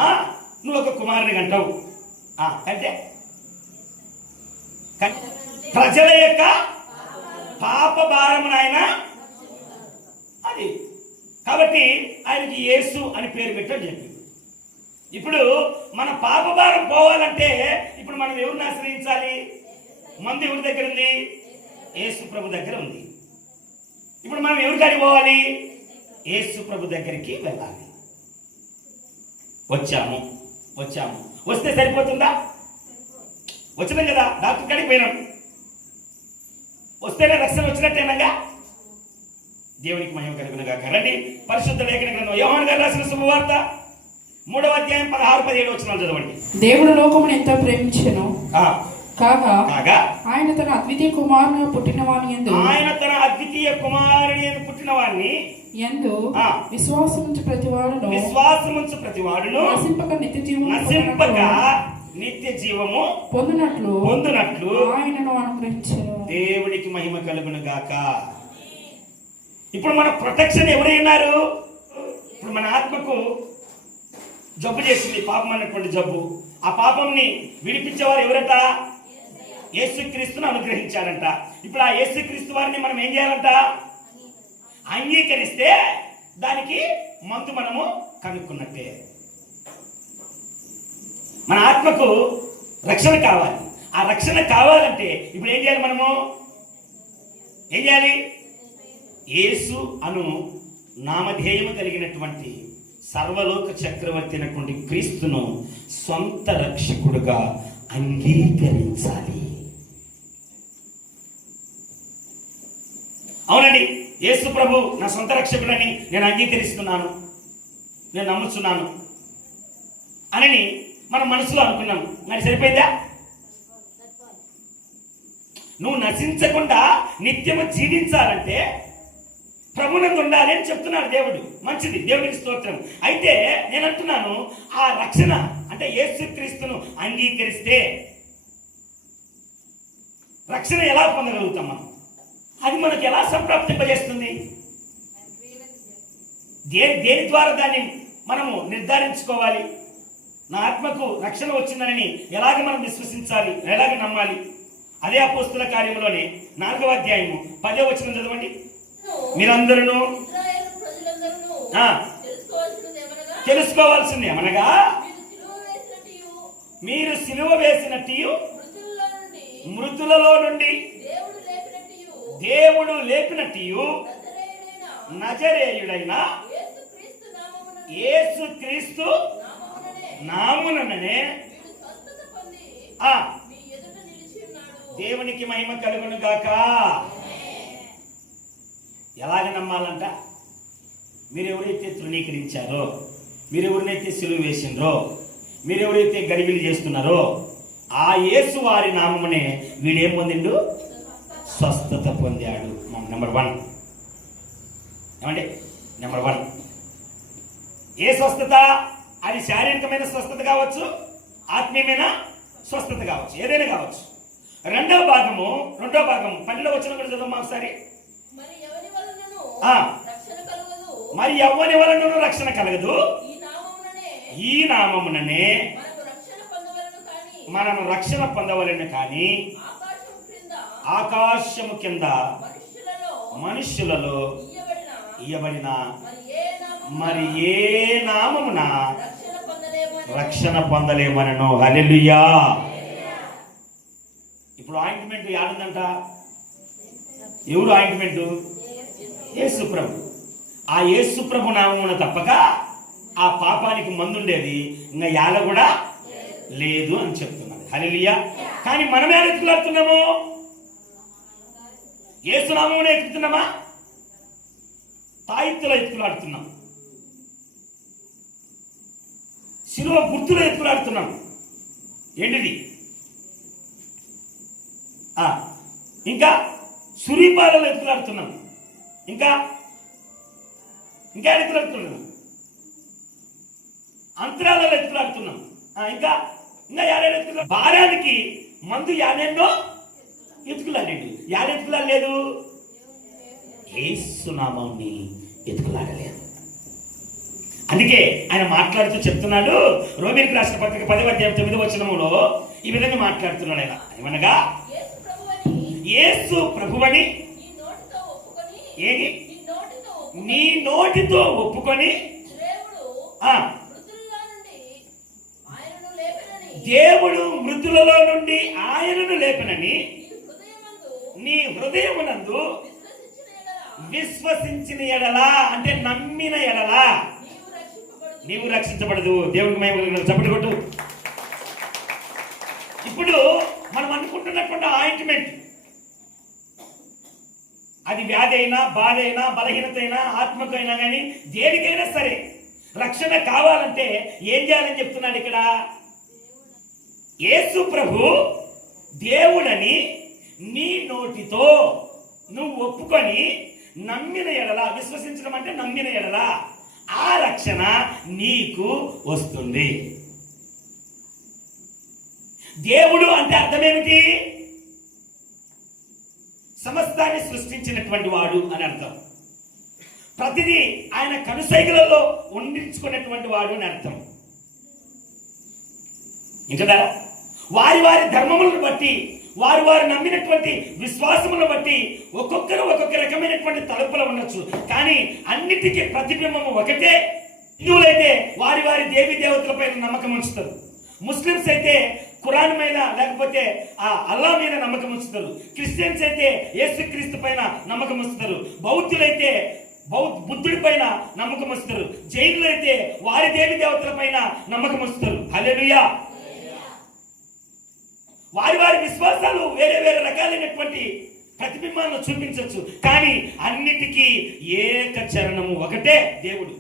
నువ్వు ఒక కుమారుని కంటావు అంటే ప్రజల యొక్క పాప భారమును ఆయన అది. కాబట్టి ఆయనకి యేసు అని పేరు పెట్టని చెప్పింది. ఇప్పుడు మన పాప భారం పోవాలంటే ఇప్పుడు మనం ఎవరిని ఆశ్రయించాలి? మందు ఎవరి దగ్గర ఉంది? యేసు ప్రభు దగ్గర ఉంది. ఇప్పుడు మనం ఎవరికాడికి పోవాలి? యేసు ప్రభు దగ్గరికి వెళ్ళాలి. వచ్చాము. వస్తే సరిపోతుందా? వచ్చినాం కదా, డాక్టర్ కాడికి పోయినాం. వస్తేనే రక్షణ వచ్చినట్టేనగా. దేవునికి మహిమ కలుగును గాక. రండి, పరిశుద్ధ లేఖన గ్రంథం యోహాను గారు రాసిన శుభవార్త 3వ అధ్యాయం 16-17 వచనాలు చదవండి. దేవుడు లోకమును ఎంతో ప్రేమించెను, కాగా కాగా ఆయన తన అద్వితీయ కుమారుని పుట్టిన వాని యందు ఆయన తన అద్వితీయ కుమారుని పుట్టిన వారిని యందు ఆ. విశ్వాసముంచు ప్రతివాడును విశ్వాసముంచు ప్రతి వాడును నశింపక నిత్య జీవము నశింపక నిత్య జీవము పొందినట్లు పొందునట్లు ఆయనను అనుగ్రహించెను. దేవునికి మహిమ కలుగును గాక. ఇప్పుడు మన ప్రొటెక్షన్ ఎవరైనారు? ఇప్పుడు మన ఆత్మకు జబ్బు చేసింది, పాపం అన్నటువంటి జబ్బు. ఆ పాపంని విడిపించేవారు ఎవరట? యేసుక్రీస్తును అనుగ్రహించారంట. ఇప్పుడు ఆ యేసుక్రీస్తు వారిని మనం ఏం చేయాలంట? అంగీకరిస్తే దానికి మందు మనము కనుక్కున్నట్టే. మన ఆత్మకు రక్షణ కావాలి. ఆ రక్షణ కావాలంటే ఇప్పుడు ఏం చేయాలి? మనము ఏం చేయాలి? యేసు అను నామధేయము కలిగినటువంటి సర్వలోక చక్రవర్తి అయినటువంటి క్రీస్తును సొంత రక్షకుడుగా అంగీకరించాలి. అవునండి, యేసు ప్రభు నా సొంత రక్షకుడని నేను అంగీకరిస్తున్నాను, నేను నమ్ముతున్నాను అని మనం మనసులో అనుకున్నాం. మరి సరిపోయిందా? నువ్వు నశించకుండా నిత్యము జీవించాలంటే ప్రభునందు ఉండాలి అని చెప్తున్నాడు దేవుడు. మంచిది, దేవునికి స్తోత్రం. అయితే నేను అంటున్నాను, ఆ రక్షణ అంటే యేసుక్రీస్తును అంగీకరిస్తే రక్షణ ఎలా పొందగలుగుతాం మనం? అది మనకు ఎలా సంప్రాప్తింపజేస్తుంది? దేని ద్వారా దాన్ని మనము నిర్ధారించుకోవాలి? నా ఆత్మకు రక్షణ వచ్చిందని ఎలాగ మనం విశ్వసించాలి, ఎలాగ నమ్మాలి? అదే అపోస్తుల కార్యంలోనే 4వ అధ్యాయము 10వ వచనం చదవండి. మీరందరూ తెలుసుకోవాల్సింది ఏమనగా మీరు సిలువ వేసినట్టు మృతులలో నుండి దేవుడు లేపినట్టు నజరేయుడైన యేసుక్రీస్తు నామముననే దేవునికి మహిమ కలుగును గాక. ఎలాగ నమ్మాలంట? మీరు ఎవరైతే తృణీకరించారో, మీరు ఎవరినైతే సిలువ వేసిండ్రో, మీరు ఎవరైతే గడిబిలి చేస్తున్నారో ఆ యేసు వారి నామమునే వీడేం పొందిండు? స్వస్థత పొందాడు. నెంబర్ 1 ఏమంటే నెంబర్ 1 ఏ స్వస్థత? అది శారీరకమైన స్వస్థత కావచ్చు, ఆత్మీయమైన స్వస్థత కావచ్చు, ఏదైనా కావచ్చు. రెండవ భాగం 12వ వచనం కూడా చదవమ్మా ఒకసారి. మరి ఎవ్వని వలనను రక్షణ కలగదు, ఈ నామముననే మనము రక్షణ పొందవలను కానీ ఆకాశము కింద మనుష్యులలో ఇయ్యబడిన మరి ఏ నామమున రక్షణ పొందలేమనను. హల్లెలూయా. ఇప్పుడు ఆయింట్మెంట్ యాడుందంట? ఎవరు ఆయింట్మెంట్? యేసు ప్రభు. ఆ యేసు ప్రభు నామమున తప్పక ఆ పాపానికి మందుండేది ఇంకా యాల కూడా లేదు అని చెప్తున్నాడు. హల్లెలూయా. కానీ మనం ఎలా ఎత్తులాడుతున్నాము? యేసు నామమున ఎత్తుతున్నామా? తాయిత్తులో ఎత్తులాడుతున్నాం, శిలువ గుర్తులో ఎత్తులాడుతున్నాం. ఏంటిది? ఇంకా సురీపాలలో ఎత్తులాడుతున్నాం, ఇంకా ఎత్తులాడుతున్నాం, అంతరాలలో ఎత్తులాడుతున్నాం, ఇంకా యాడేడు ఎత్తులా. భారానికి మందు యాడెన్నో ఎత్తుకులాడండి. యాడెత్తుకులాడలేదు? యేసు నామాన్ని ఎత్తుకులాడలేదు. అందుకే ఆయన మాట్లాడుతూ చెప్తున్నాడు, రోమీయులకు రాసిన పత్రిక 10వ అధ్యాయం 9వ వచనములో ఈ విధంగా మాట్లాడుతున్నాడు. ఆయన ఏమనగా, యేసు ప్రభువని నీ నోటితో ఒప్పుకొని దేవుడు మృతులలో నుండి ఆయనను లేపనని నీ హృదయమునందు విశ్వసించిన ఎడలా, అంటే నమ్మిన ఎడలా నీవు రక్షించబడదు. దేవునికి మహిమ. చప్పటి కొట్టు. ఇప్పుడు మనం అనుకుంటున్నటువంటి ఆయింట్మెంట్, అది వ్యాధి అయినా, బాధ అయినా, బలహీనత అయినా, ఆత్మకైనా కానీ దేనికైనా సరే రక్షణ కావాలంటే ఏం చేయాలని చెప్తున్నాడు ఇక్కడ? యేసు ప్రభు దేవుడని నీ నోటితో నువ్వు ఒప్పుకొని నమ్మిన ఎడల, విశ్వసించడం అంటే నమ్మిన ఎడల ఆ రక్షణ నీకు వస్తుంది. దేవుడు అంటే అర్థమేమిటి? సమస్తాన్ని సృష్టించినటువంటి వాడు అని అర్థం. ప్రతిదీ ఆయన కనుసైగలలో ఉండించుకున్నటువంటి వాడు అని అర్థం. ఇంకా వారి వారి ధర్మములను బట్టి, వారు వారు నమ్మినటువంటి విశ్వాసములను బట్టి ఒక్కొక్కరు ఒక్కొక్క రకమైనటువంటి తలుపులు ఉండొచ్చు, కానీ అన్నిటికీ ప్రతిబింబము ఒకటే. హిందువులైతే వారి వారి దేవి దేవతలపైన నమ్మకం ఉంచుతారు. ముస్లిమ్స్ అయితే ఖురాన్ మీద లేకపోతే ఆ అల్లా మీద నమ్మకం ఉంచుతారు. క్రిస్టియన్స్ అయితే యేసుక్రీస్తు పైన నమ్మకం ఉంచుతారు. బౌద్ధులైతే బుద్ధుడి పైన నమ్మకం ఉంచుతారు. జైనులు అయితే వారి దేవి దేవతల పైన నమ్మకం ఉంచుతారు. హల్లెలూయా. వారి వారి విశ్వాసాలు వేరే వేరే రకాలైనటువంటి ప్రతిబింబాలను చూపించవచ్చు, కానీ అన్నిటికీ ఏక చరణము ఒకటే దేవుడు.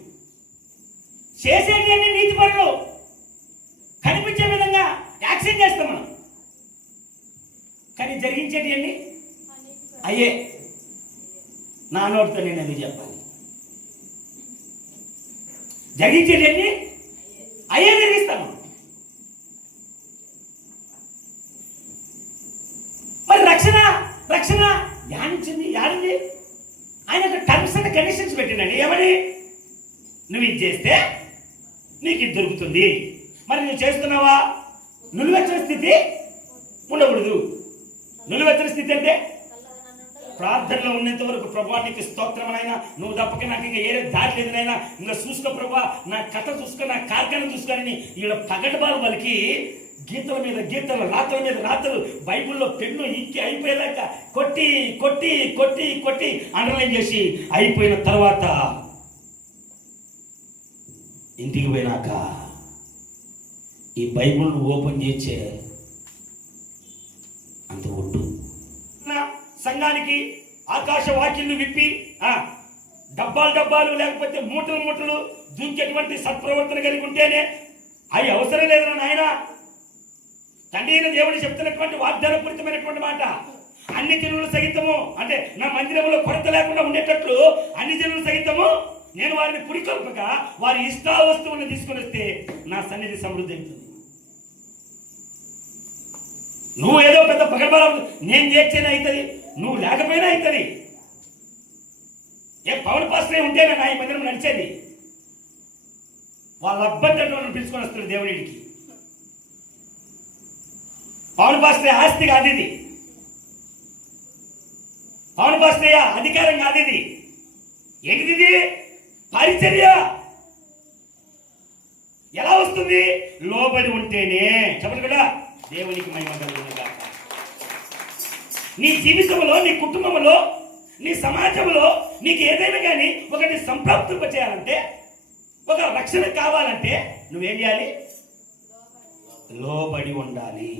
చేసేది అన్ని నీతి పనులు కనిపించే విధంగా యాక్షన్ చేస్తాం మనం, కానీ జరిగించేటి అన్ని అయ్యే. నా నోటితో నేను అది చెప్పాలి, జరిగించేటి అన్ని అయ్యే జరిగిస్తాము. మరి రక్షణ రక్షణ యానించింది యానింది ఆయన టర్మ్స్ అండ్ కండిషన్స్ పెట్టినండి. ఏమని? నువ్వు ఇది చేస్తే నీకు ఇది దొరుకుతుంది. మరి నువ్వు చేస్తున్నావా? నులివెచ్చని స్థితి ఉండకూడదు. నులివెచ్చని స్థితి అంటే ప్రార్థనలో ఉన్నంత వరకు ప్రభువా నీకు స్తోత్రమైనా, నువ్వు తప్పక నాకు ఇంకా ఏరే దారి లేదునైనా, ఇంకా చూసుకో ప్రభువా, నా కథ చూసుకో, నా కార్యక్రమం చూసుకోని ఈడ పగటిబాలు వాళ్ళకి గీతల మీద గీతలు, రాతల మీద రాతలు, బైబిల్లో పెన్ను ఇంకి అయిపోయేదాకా కొట్టి కొట్టి కొట్టి కొట్టి అండర్లైన్ చేసి అయిపోయిన తర్వాత ఇంటికి పోయినాక ఈ బైబిల్ ఓపెన్ చేసే అంత ఒట్టు. సంఘానికి ఆకాశ వాక్యాలను విప్పి డబ్బాలు డబ్బాలు లేకపోతే మూటలు మూటలు దుంకేటువంటి సత్ప్రవర్తన కలిగి ఉంటేనే అవి అవసరం లేదురా నాయన. తండ్రి అయిన దేవుడు చెప్తున్నటువంటి వాగ్దానపూరితమైనటువంటి మాట, అన్ని జనులు సహితము అంటే నా మందిరంలో కొరత లేకుండా ఉండేటట్లు అన్ని జనులు సహితము నేను వారిని పురికొల్పక వారి ఇష్టా వస్తువులను తీసుకుని వస్తే నా సన్నిధి సమృద్ధి అవుతుంది. నువ్వు ఏదో పెద్ద పగడబలం నేను చేస్తేనే అవుతుంది, నువ్వు లేకపోయినా అవుతుంది. ఏ పవన్ పాస్టర్ ఉంటేనే నా ఈ మందిరం నడిచేది. వాళ్ళ అబ్బంటలను పిలుచుకొని వస్తారు దేవుడికి. పవన్ పాస్టర్ ఆస్తి కాదు ఇది, పవన్ పాస్టర్ అధికారం కాదు ఇది. ఏంటిది? పరిచర్య. ఎలా వస్తుంది? లోబడి ఉంటేనే. చెప్పండి కూడా దేవునికి మహిమ కలుగును గాక. నీ జీవితంలో, నీ కుటుంబంలో, నీ సమాజంలో నీకు ఏదైనా కానీ ఒకటి సంప్రాప్తింప చేయాలంటే, ఒక రక్షణ కావాలంటే నువ్వేం చేయాలి? లోబడి ఉండాలి.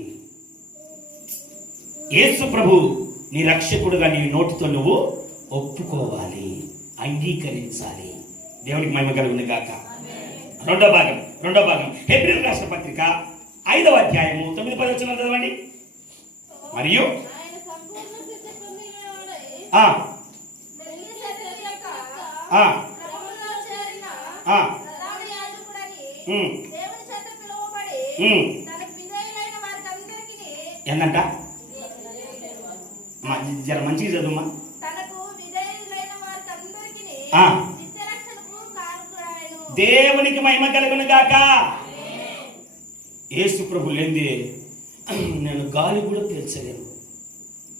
యేసు ప్రభు నీ రక్షకుడుగా నీ నోటితో నువ్వు ఒప్పుకోవాలి, అంగీకరించాలి. దేవునికి మహిమ కలుగును గాక. రెండో భాగం హెబ్రీయులకు రాసిన పత్రిక 5వ అధ్యాయము 9-10 వచనాలు చదవండి. మరియు ఏందంట? జర మంచిగా చదువుమా. దేవునికి మహిమ కలుగును గాక. యేసు ప్రభు లేంది నేను గాలి కూడా పీల్చలేను.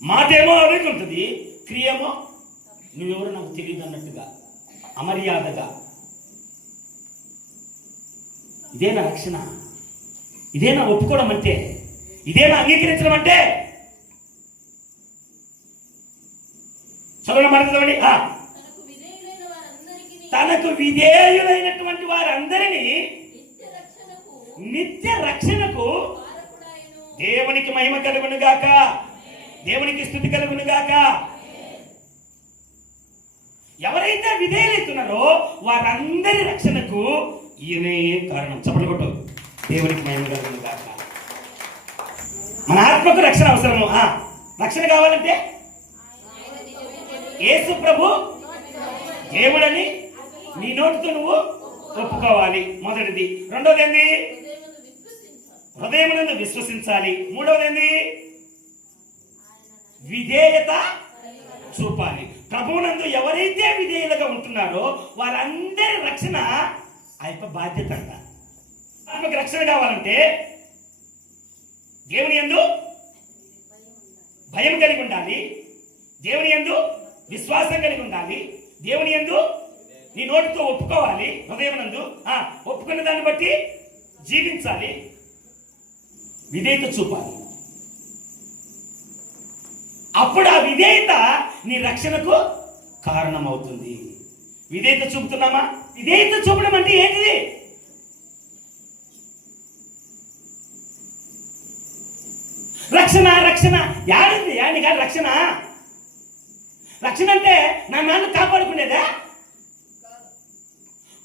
మాటేమో అడిగి ఉంటుంది, క్రియమో నువ్వెవరో నాకు తెలియదు అన్నట్టుగా, అమర్యాదగా. ఇదేనా రక్షణ? ఇదేనా ఒప్పుకోవడం అంటే? ఇదేనా అంగీకరించడం అంటే? చదవడం మాట్లాడండి. తనకు విధేయులైనటువంటి వారందరినీ నిత్య రక్షణకు దేవునికి మహిమ కలుగును గాక. దేవునికి స్తుతి కలుగును గాక. ఎవరైతే విధేయులైతున్నారో వారందరి రక్షణకు ఈయనే కారణం. చప్పట్లు కొట్టు. దేవునికి మహిమ కలుగును గాక. మన ఆత్మకు రక్షణ అవసరము. రక్షణ కావాలంటే యేసు ప్రభు దేవుడని నీ నోటితో నువ్వు ఒప్పుకోవాలి, మొదటిది. రెండోది ఏంది? హృదయమునందు విశ్వసించాలి. మూడవది ఏంది? విధేయత చూపాలి. ప్రభువునందు ఎవరైతే విధేయులుగా ఉంటున్నారో వారందరి రక్షణ ఆ యొక్క బాధ్యత అంట. ఆత్మకి రక్షణ కావాలంటే దేవుని యందు భయం కలిగి ఉండాలి, దేవుని యందు విశ్వాసం కలిగి ఉండాలి, దేవుని యందు నీ నోటితో ఒప్పుకోవాలి, హృదయమునందు ఒప్పుకున్న దాన్ని బట్టి జీవించాలి, విధేయత చూపాలి. అప్పుడు ఆ విధేయత నీ రక్షణకు కారణమవుతుంది. విధేయత చూపుతున్నామా? విధేయత చూపడం అంటే ఏంటిది? రక్షణ రక్షణ యాడింది యాని కాదు. రక్షణ రక్షణ అంటే నా నాన్న కాపాడుకునేదా?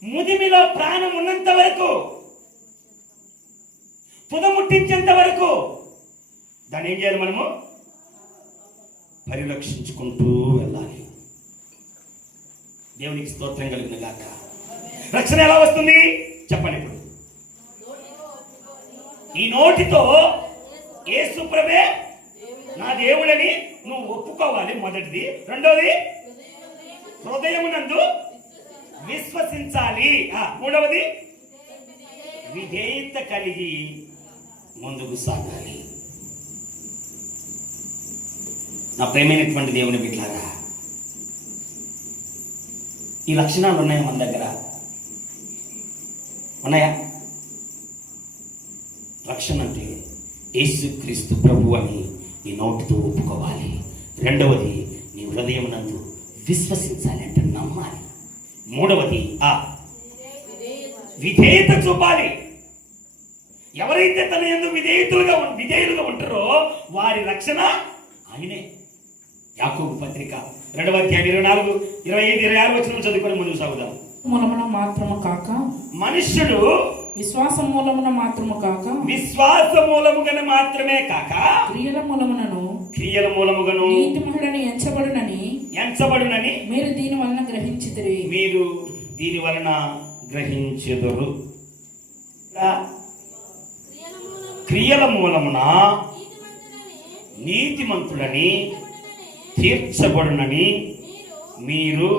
ముదిమిలో ప్రాణం ఉన్నంత వరకు, పుదముట్టించేంత వరకు దాన్ని ఏం చేయాలి? మనము పరిరక్షించుకుంటూ వెళ్ళాలి. దేవునికి స్తోత్రం కలిగిన గాక. రక్షణ ఎలా వస్తుంది చెప్పండి. ఇప్పుడు ఈ నోటితో యేసు ప్రభువే నా దేవుడని నువ్వు ఒప్పుకోవాలి, మొదటిది. రెండోది హృదయమునందు విశ్వసించాలి. మూడవది విధేయత కలిగి ముందుకు సాగాలి. నా ప్రేమైనటువంటి దేవుని బిడ్డలారా, ఈ లక్షణాలు ఉన్నాయా మన దగ్గర? ఉన్నాయా? రక్షణ అంటే యేసుక్రీస్తు ప్రభు అని నీ నోటితో ఒప్పుకోవాలి. రెండవది నీ హృదయం నందు విశ్వసించాలి, అంటే నమ్మాలి. మూడవది విధేయత చూపాలి. ఎవరైతే తన యందు విధేయులుగా ఉంటారో వారి రక్షణ ఆయనే. యాకోబు పత్రిక 2వ అధ్యాయం 24, 25, 26 వచనం చదువుకొని ముందుకు సాగుదాం. మూలమున మాత్రము కాక మనుష్యుడు విశ్వాస మూలమున మాత్రము కాక విశ్వాస మూలముగా మాత్రమే కాక క్రియల మూలముగను నీతిమంతుడని ఎంచబడునని మీరు దీని వలన గ్రహించెదరు. క్రియల మూలమున నీతిమంతుడని తీర్చబడునని మీరు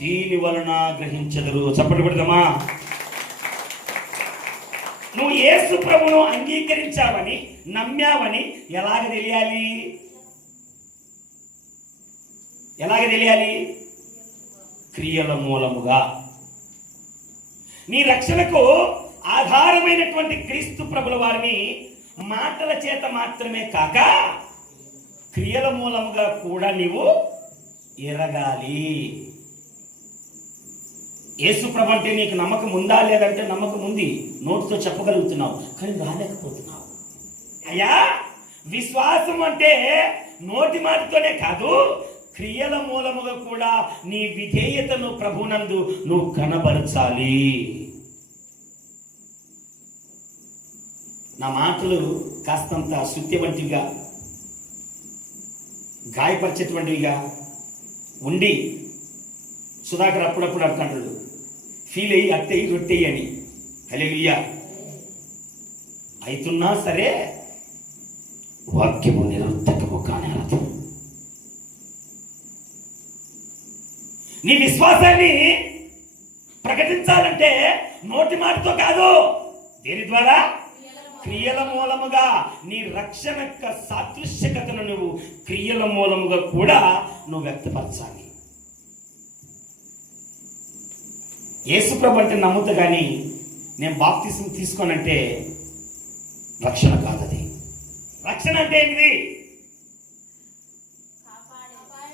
దీని వలన గ్రహించెదరు. చప్పట్లు కొడదామా? నువ్వు యేసు ప్రభువును అంగీకరించావని, నమ్మావని ఎలాగ తెలియాలి? క్రియల మూలముగా. నీ రక్షణకు ఆధారమైనటువంటి క్రీస్తు ప్రభుల వారిని మాటల చేత మాత్రమే కాక క్రియల మూలముగా కూడా నీవు ఎరగాలి. యేసు ప్రభు అంటే నీకు నమ్మకం ఉందా లేదంటే నమ్మకం ఉంది, నోటితో చెప్పగలుగుతున్నావు కానీ రాలేకపోతున్నావు. అయ్యా, విశ్వాసం అంటే నోటి మాటతోనే కాదు, క్రియల మూలముగా కూడా నీ విధేయతను ప్రభునందు నువ్వు కనబరచాలి. నా మాటలు కాస్తంత శుద్ధి వంటివిగా, గాయపరిచేటువంటివిగా ఉండి, సుధాకర్ అప్పుడప్పుడు అంటున్నాడు, ఫీల్ అయ్యి అట్టయి రొట్టెయ్యి అని. హల్లెలూయా. అవుతున్నా సరే వాక్యము నిరర్థకము కానేరదు. నీ విశ్వాసాన్ని ప్రకటించాలంటే నోటి మాటతో కాదు, దేని ద్వారా? క్రియల మూలముగా. నీ రక్షణ యొక్క సాదృశ్యతను నువ్వు క్రియల మూలముగా కూడా నువ్వు వ్యక్తపరచాలి. యేసు ప్రభు అంటే నమ్ముతా కానీ నేను బాప్తిసం తీసుకోనంటే రక్షణ కాదది. రక్షణ అంటే ఏంటిది?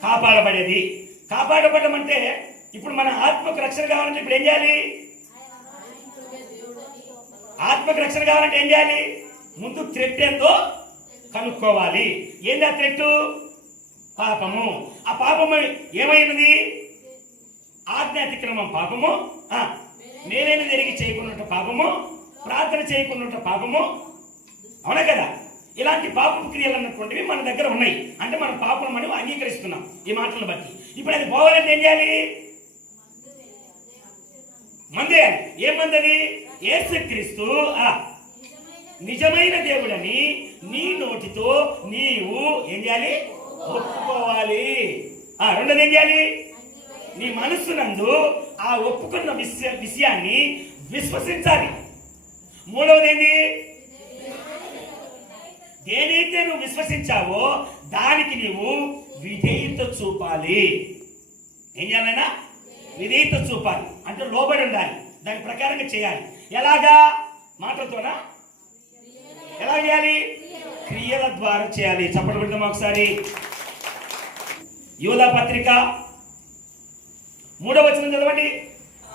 కాపాడబడేది. కాపాడబడడం అంటే ఇప్పుడు మన ఆత్మకు రక్షణ కావాలంటే ఇప్పుడు ఏం చేయాలి? ఆత్మకు రక్షణ కావాలంటే ఏం చేయాలి? ముందు థ్రెట్ ఏందో కనుక్కోవాలి. ఏంది ఆ థ్రెట్? పాపము. ఆ పాపము ఏమైనది? ఆజ్ఞాతిక్రమం పాపము, మేలైన జరిగి చేయకున్నట్టు పాపము, ప్రార్థన చేయకున్నట్టు పాపము. అవునా కదా? ఇలాంటి పాపపు క్రియలు అన్నటువంటివి మన దగ్గర ఉన్నాయి. అంటే మన పాపం మనం అంగీకరిస్తున్నాం ఈ మాటలను బట్టి. ఇప్పుడు అది పోవాలంటే ఏం చేయాలి? మందేయాలి. ఏం మందది? యేసుక్రీస్తు నిజమైన దేవుడని నీ నోటితో నీవు ఏం చేయాలి? ఒప్పుకోవాలి. రెండోది ఏం చేయాలి? నీ మనస్సునందు ఆ ఒప్పుకున్న విషయాన్ని విశ్వసించాలి. మూడవది ఏంది? దేనైతే నువ్వు విశ్వసించావో దానికి నీవు విధేయత చూపాలి. ఏం చేయాలైనా? విధేయత చూపాలి. అంటే లోబడి ఉండాలి, దాని ప్రకారంగా చేయాలి. ఎలాగా? మాటలతోనా? ఎలా చేయాలి? క్రియల ద్వారా చేయాలి. చప్పట్లు పెడదాం ఒకసారి. యూదా పత్రిక 3వ వచనం చదవండి.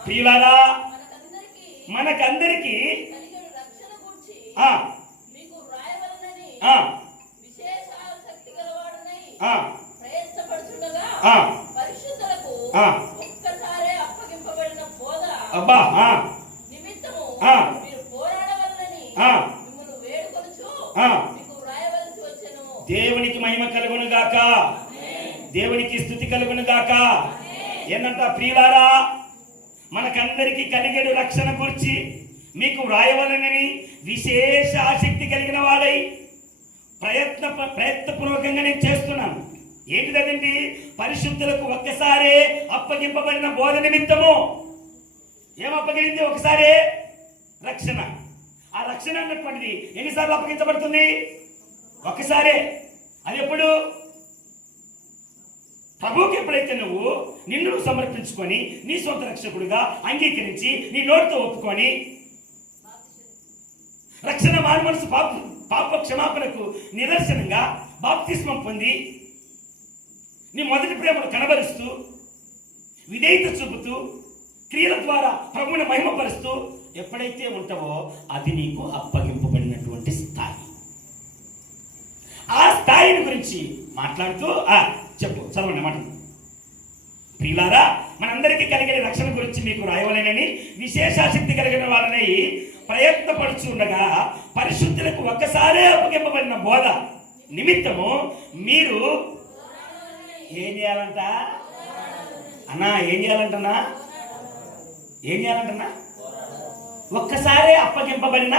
ప్రియులారా, మనకందరికి అబ్బా దేవునికి మహిమ కలుగును గాక, దేవునికి స్తుతి కలుగును గాక. ఏంటంట? ప్రియులారా, మనకందరికి కలిగేడు రక్షణ గురించి మీకు వ్రాయవలనని విశేష ఆసక్తి కలిగిన వాడై ప్రయత్నపూర్వకంగా నేను చేస్తున్నాను. ఏంటిదండి? పరిశుద్ధులకు ఒక్కసారే అప్పగింపబడిన బోధ నిమిత్తము. ఏం అప్పగింది? ఒకసారే రక్షణ. ఆ రక్షణ అన్నటువంటిది ఎన్నిసార్లు అప్పగించబడుతుంది? ఒక్కసారే. అది ఎప్పుడు? ప్రభువుకి ఎప్పుడైతే నువ్వు నిన్ను సమర్పించుకొని నీ సొంత రక్షకుడిగా అంగీకరించి నీ నోటితో ఒప్పుకొని రక్షణ మారు మనసు పాప క్షమాపణకు నిదర్శనంగా బాప్తిస్మం పొంది నీ మొదటి ప్రేమను కనబరుస్తూ విధేయత చూపుతూ క్రియల ద్వారా ప్రభువుని మహిమపరుస్తూ ఎప్పుడైతే ఉంటావో అది నీకు అప్పగింపబడినటువంటి స్థాయి. ఆ స్థాయిని గురించి మాట్లాడుతూ చెప్పు, చదవండి మాట. ప్రియులారా, మనందరికీ కలిగే రక్షణ గురించి మీకు రాయవలెనని విశేషాసక్తి కలిగిన వాళ్ళని ప్రయత్నపడుచుండగా పరిశుద్ధులకు ఒక్కసారే అప్పగింపబడిన బోధ నిమిత్తము మీరు ఏం చేయాలంట అన్నా? ఏం చేయాలంటనా? ఏం చేయాలంటనా? ఒక్కసారే అప్పగింపబడిన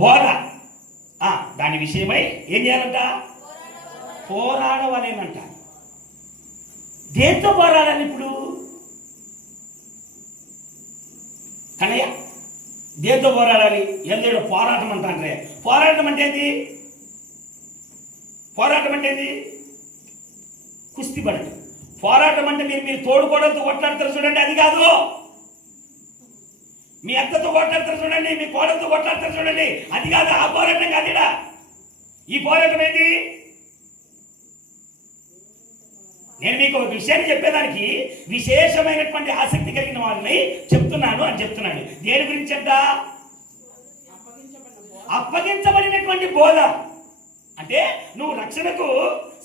బోధ దాని విషయమై ఏం చేయాలంట? పోరాడవలేనంట. దేంతో పోరాడాలి ఇప్పుడు? కన్నయ్య, దేంతో పోరాడాలి? ఏం చేయడం? పోరాటం అంట. అంటే పోరాటం అంటే ఏంటి? పోరాటం అంటే ఏంటి? కుస్తీ పడటం. పోరాటం అంటే మీరు తోడుకోవడంతో కొట్లాడతారు చూడండి, అది కాదు. మీ అత్తతో కొట్లాడతారు చూడండి, మీ కోడలతో కొట్లాడతారు చూడండి, అది కాదు. ఆ పోరాటం కాదు. ఈ పోరాటం ఏంటి? నేను మీకు ఒక విషయాన్ని చెప్పేదానికి విశేషమైనటువంటి ఆసక్తి కలిగిన వాళ్ళని చెప్తున్నాను అని చెప్తున్నాడు. దేని గురించి అంట? అప్పగించబడినటువంటి బోధ. అంటే నువ్వు రక్షణకు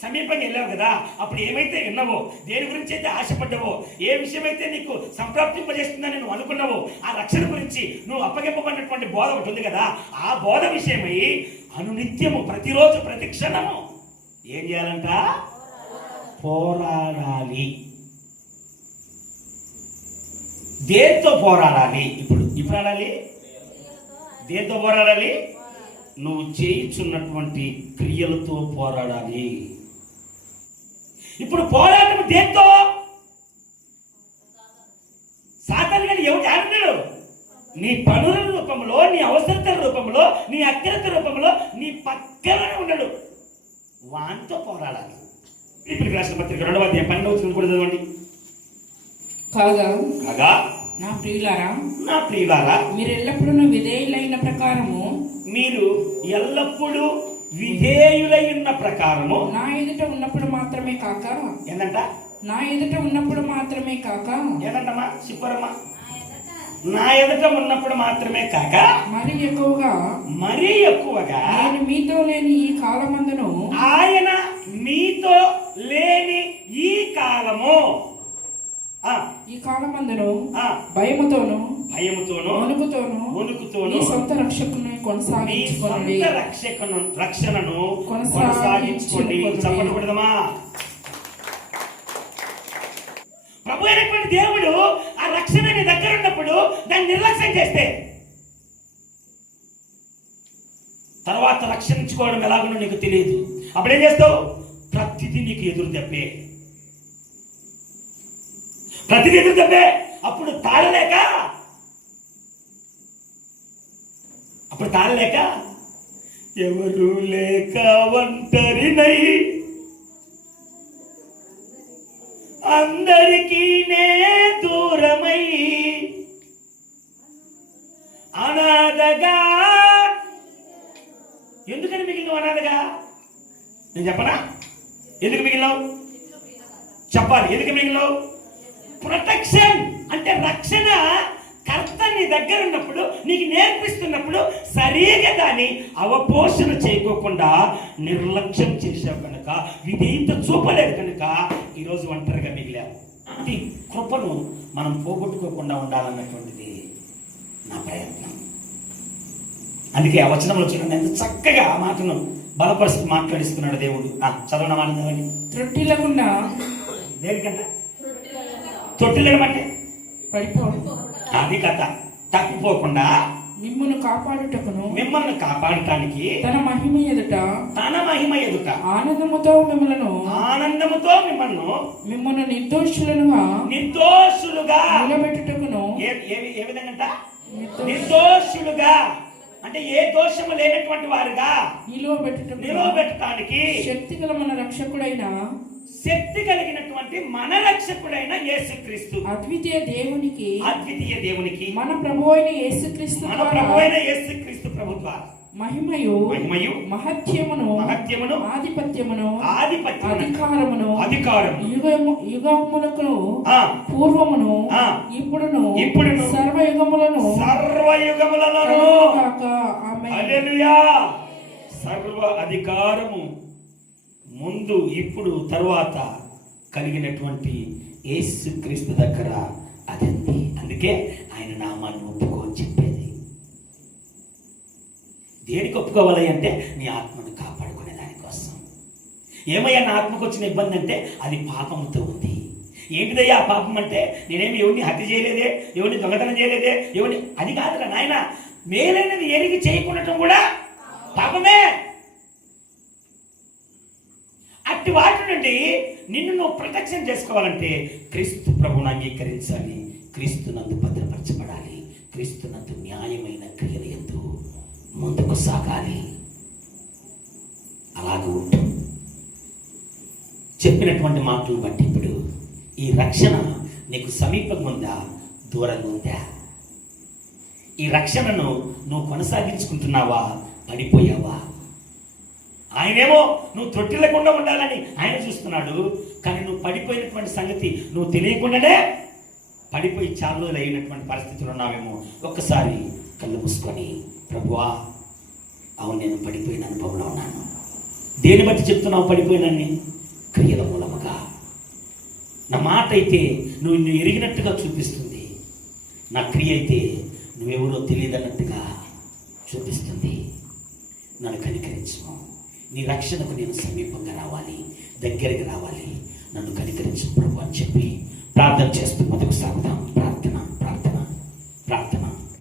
సమీపంగా వెళ్ళావు కదా, అప్పుడు ఏమైతే విన్నావో, దేని గురించి అయితే ఆశపడ్డావో, ఏ విషయమైతే నీకు సంప్రాప్తింపజేస్తుందని నువ్వు అనుకున్నావో, ఆ రక్షణ గురించి నువ్వు అప్పగింపబడినటువంటి బోధ ఒకటి ఉంది కదా, ఆ బోధ విషయమై అనునిత్యము ప్రతిరోజు ప్రతి క్షణము ఏం చేయాలంట? పోరాడాలి. దేంతో పోరాడాలి? ఇప్పుడు ఆడాలి. దేంతో పోరాడాలి? నువ్వు చేయుచున్నటువంటి క్రియలతో పోరాడాలి. ఇప్పుడు పోరాటం దేంతో? సాతాను గాడు ఎవరు ఆడున్నాడు? నీ పనుల రూపంలో, నీ అవసరతల రూపంలో, నీ అక్రత రూపంలో నీ పక్కనే ఉన్నాడు. వాంతో పోరాడాలి. ఇప్పుడు రాష్ట్ర పత్రిక 2వ అధ్యాయం 12వ వచనం కూడా చదవండి. కాగా నా ప్రియులారా, మీరు ఎల్లప్పుడూ విధేయులైన ప్రకారము నా ఎదుట ఉన్నప్పుడు మాత్రమే కాక ఏంటంట? నా ఎదుట ఉన్నప్పుడు మాత్రమే కాక ఏంటంటమ్మా? చెప్పరమ్మా. నా ఎదుట ఉన్నప్పుడు మాత్రమే కాక మరి ఎక్కువగా నేను మీతో లేని ఈ కాలమందును, ఆయన మీతో లేని ఈ కాలమందును భయముతోను వణుకుతోను వణుకుతోను నీ సొంత రక్షకుని మీ కొనసాగించుకోండి. సొంత రక్షణను కొనసాగించుకోండి. చప్పట్లు కొడదామా? ప్రభు అయినటువంటి దేవుడు ఆ రక్షణ నీ దగ్గర ఉన్నప్పుడు దాన్ని నిర్లక్ష్యం చేస్తే తర్వాత రక్షించుకోవడం ఎలాగో నీకు తెలియదు. అప్పుడేం చేస్తావు? ప్రతిదీ నీకు ఎదురు దెబ్బే, ప్రతిదీ ఎదురు దెబ్బే. అప్పుడు తాళలేక ఎవరు లేక ఒంటరినై అందరికీ నే దూరమై అనాథగా. ఎందుకని మిగిలిన అనాథగా? నేను చెప్పనా ఎందుకు మిగిలినావు? చెప్పాలి ఎందుకు మిగిలినావు? ప్రొటెక్షన్ అంటే రక్షణ కర్త నీ దగ్గర ఉన్నప్పుడు, నీకు నేర్పిస్తున్నప్పుడు సరిగా దాన్ని అవపోషణ చేయకోకుండా నిర్లక్ష్యం చేసావు కనుక, విధేయత చూపలేదు కనుక ఈరోజు ఒంటరిగా మిగిలావు. ఈ కృపను మనం పోగొట్టుకోకుండా ఉండాలన్నటువంటిది నా ప్రయత్నం. అందుకే ఆ వచనంలో చూడండి ఎంత చక్కగా ఆ మాటను బలపరుస్తూ మాట్లాడిస్తున్నాడు దేవుడు. చదవడం ఆనందమని త్రొట్టిల్లకుండా దేనికంట తొట్టిల్లడం అంటే పడిపోవడం, అది కథ. తప్పిపోకుండా మిమ్మును కాపాడుటకును మిమ్మల్ని కాపాడటానికి తన మహిమ ఎదుట ఆనందముతో మిమ్మల్ని నిర్దోషులుగా నిలబెట్టుటకును. ఏ విధంగా నిర్దోషులుగా అంటే ఏ దోషము లేనటువంటి వారుగా నిలవబెట్టడానికి శక్తి కలిగినటువంటి మన రక్షకుడైన యేసుక్రీస్తు అద్వితీయ దేవునికి మన ప్రభు అయిన యేసుక్రీస్తు ప్రభుత్వ మహిమయు మహత్యమును ఆధిపత్యమును అధికారము యుగములకు పూర్వమును ఇప్పుడును సర్వయుగములను హల్లెలూయా. సర్వ అధికారము ముందు ఇప్పుడు తరువాత కలిగినటువంటి యేసుక్రీస్తు దగ్గర అదండి. అందుకే ఆయన నామాన్ని ఒప్పుకోని చెప్పేది. దేనికి ఒప్పుకోవాలి అంటే నీ ఆత్మను కాపాడుకునే దానికోసం. ఏమయ్యా నా ఆత్మకు వచ్చిన ఇబ్బంది అంటే అది పాపముతో ఉంది. ఏంటిదయ్యా ఆ పాపం అంటే? నేనేమి ఎవరిని హత్య చేయలేదే, ఎవరిని దొంగతనం చేయలేదే, ఎవరిని అది కాదురా నాయన. మేలైనది ఎరిగి చేయకుండటం కూడా పాపమే. అట్టి వాటి నుండి నిన్ను నువ్వు ప్రొటెక్షన్ చేసుకోవాలంటే క్రీస్తు ప్రభువును అంగీకరించాలి, క్రీస్తు నందు భద్రపరచబడాలి, క్రీస్తు నందు న్యాయమైన క్రియలు యందు ముందుకు సాగాలి. అలాగే ఉంటూ చెప్పినటువంటి మాటలు బట్టి ఇప్పుడు ఈ రక్షణ నీకు సమీపంగా ఉందా, దూరంగా ఉందా? ఈ రక్షణను నువ్వు కొనసాగించుకుంటున్నావా, పడిపోయావా? ఆయనేమో నువ్వు త్రొట్టిల్లకుండా ఉండాలని ఆయన చూస్తున్నాడు, కానీ నువ్వు పడిపోయినటువంటి సంగతి నువ్వు తెలియకుండానే పడిపోయి చాలు అయినటువంటి పరిస్థితులు ఉన్నావేమో. ఒక్కసారి కళ్ళు మూసుకొని, ప్రభువా అవును నేను పడిపోయిన అనుభవంలో ఉన్నాను. దేని బట్టి చెప్తున్నావు పడిపోయినని? క్రియల మూలముగా. నా మాట అయితే నువ్వు ఎరిగినట్టుగా చూపిస్తుంది, నా క్రియ అయితే నువ్వెవరో తెలియదన్నట్టుగా చూపిస్తుంది. నన్ను కనికరించము. నీ రక్షణకు నేను సమీపంగా రావాలి, దగ్గరికి రావాలి. నన్ను కనికరించు ప్రభు అని చెప్పి ప్రార్థన చేస్తూ ముందుకు సాగుదాం.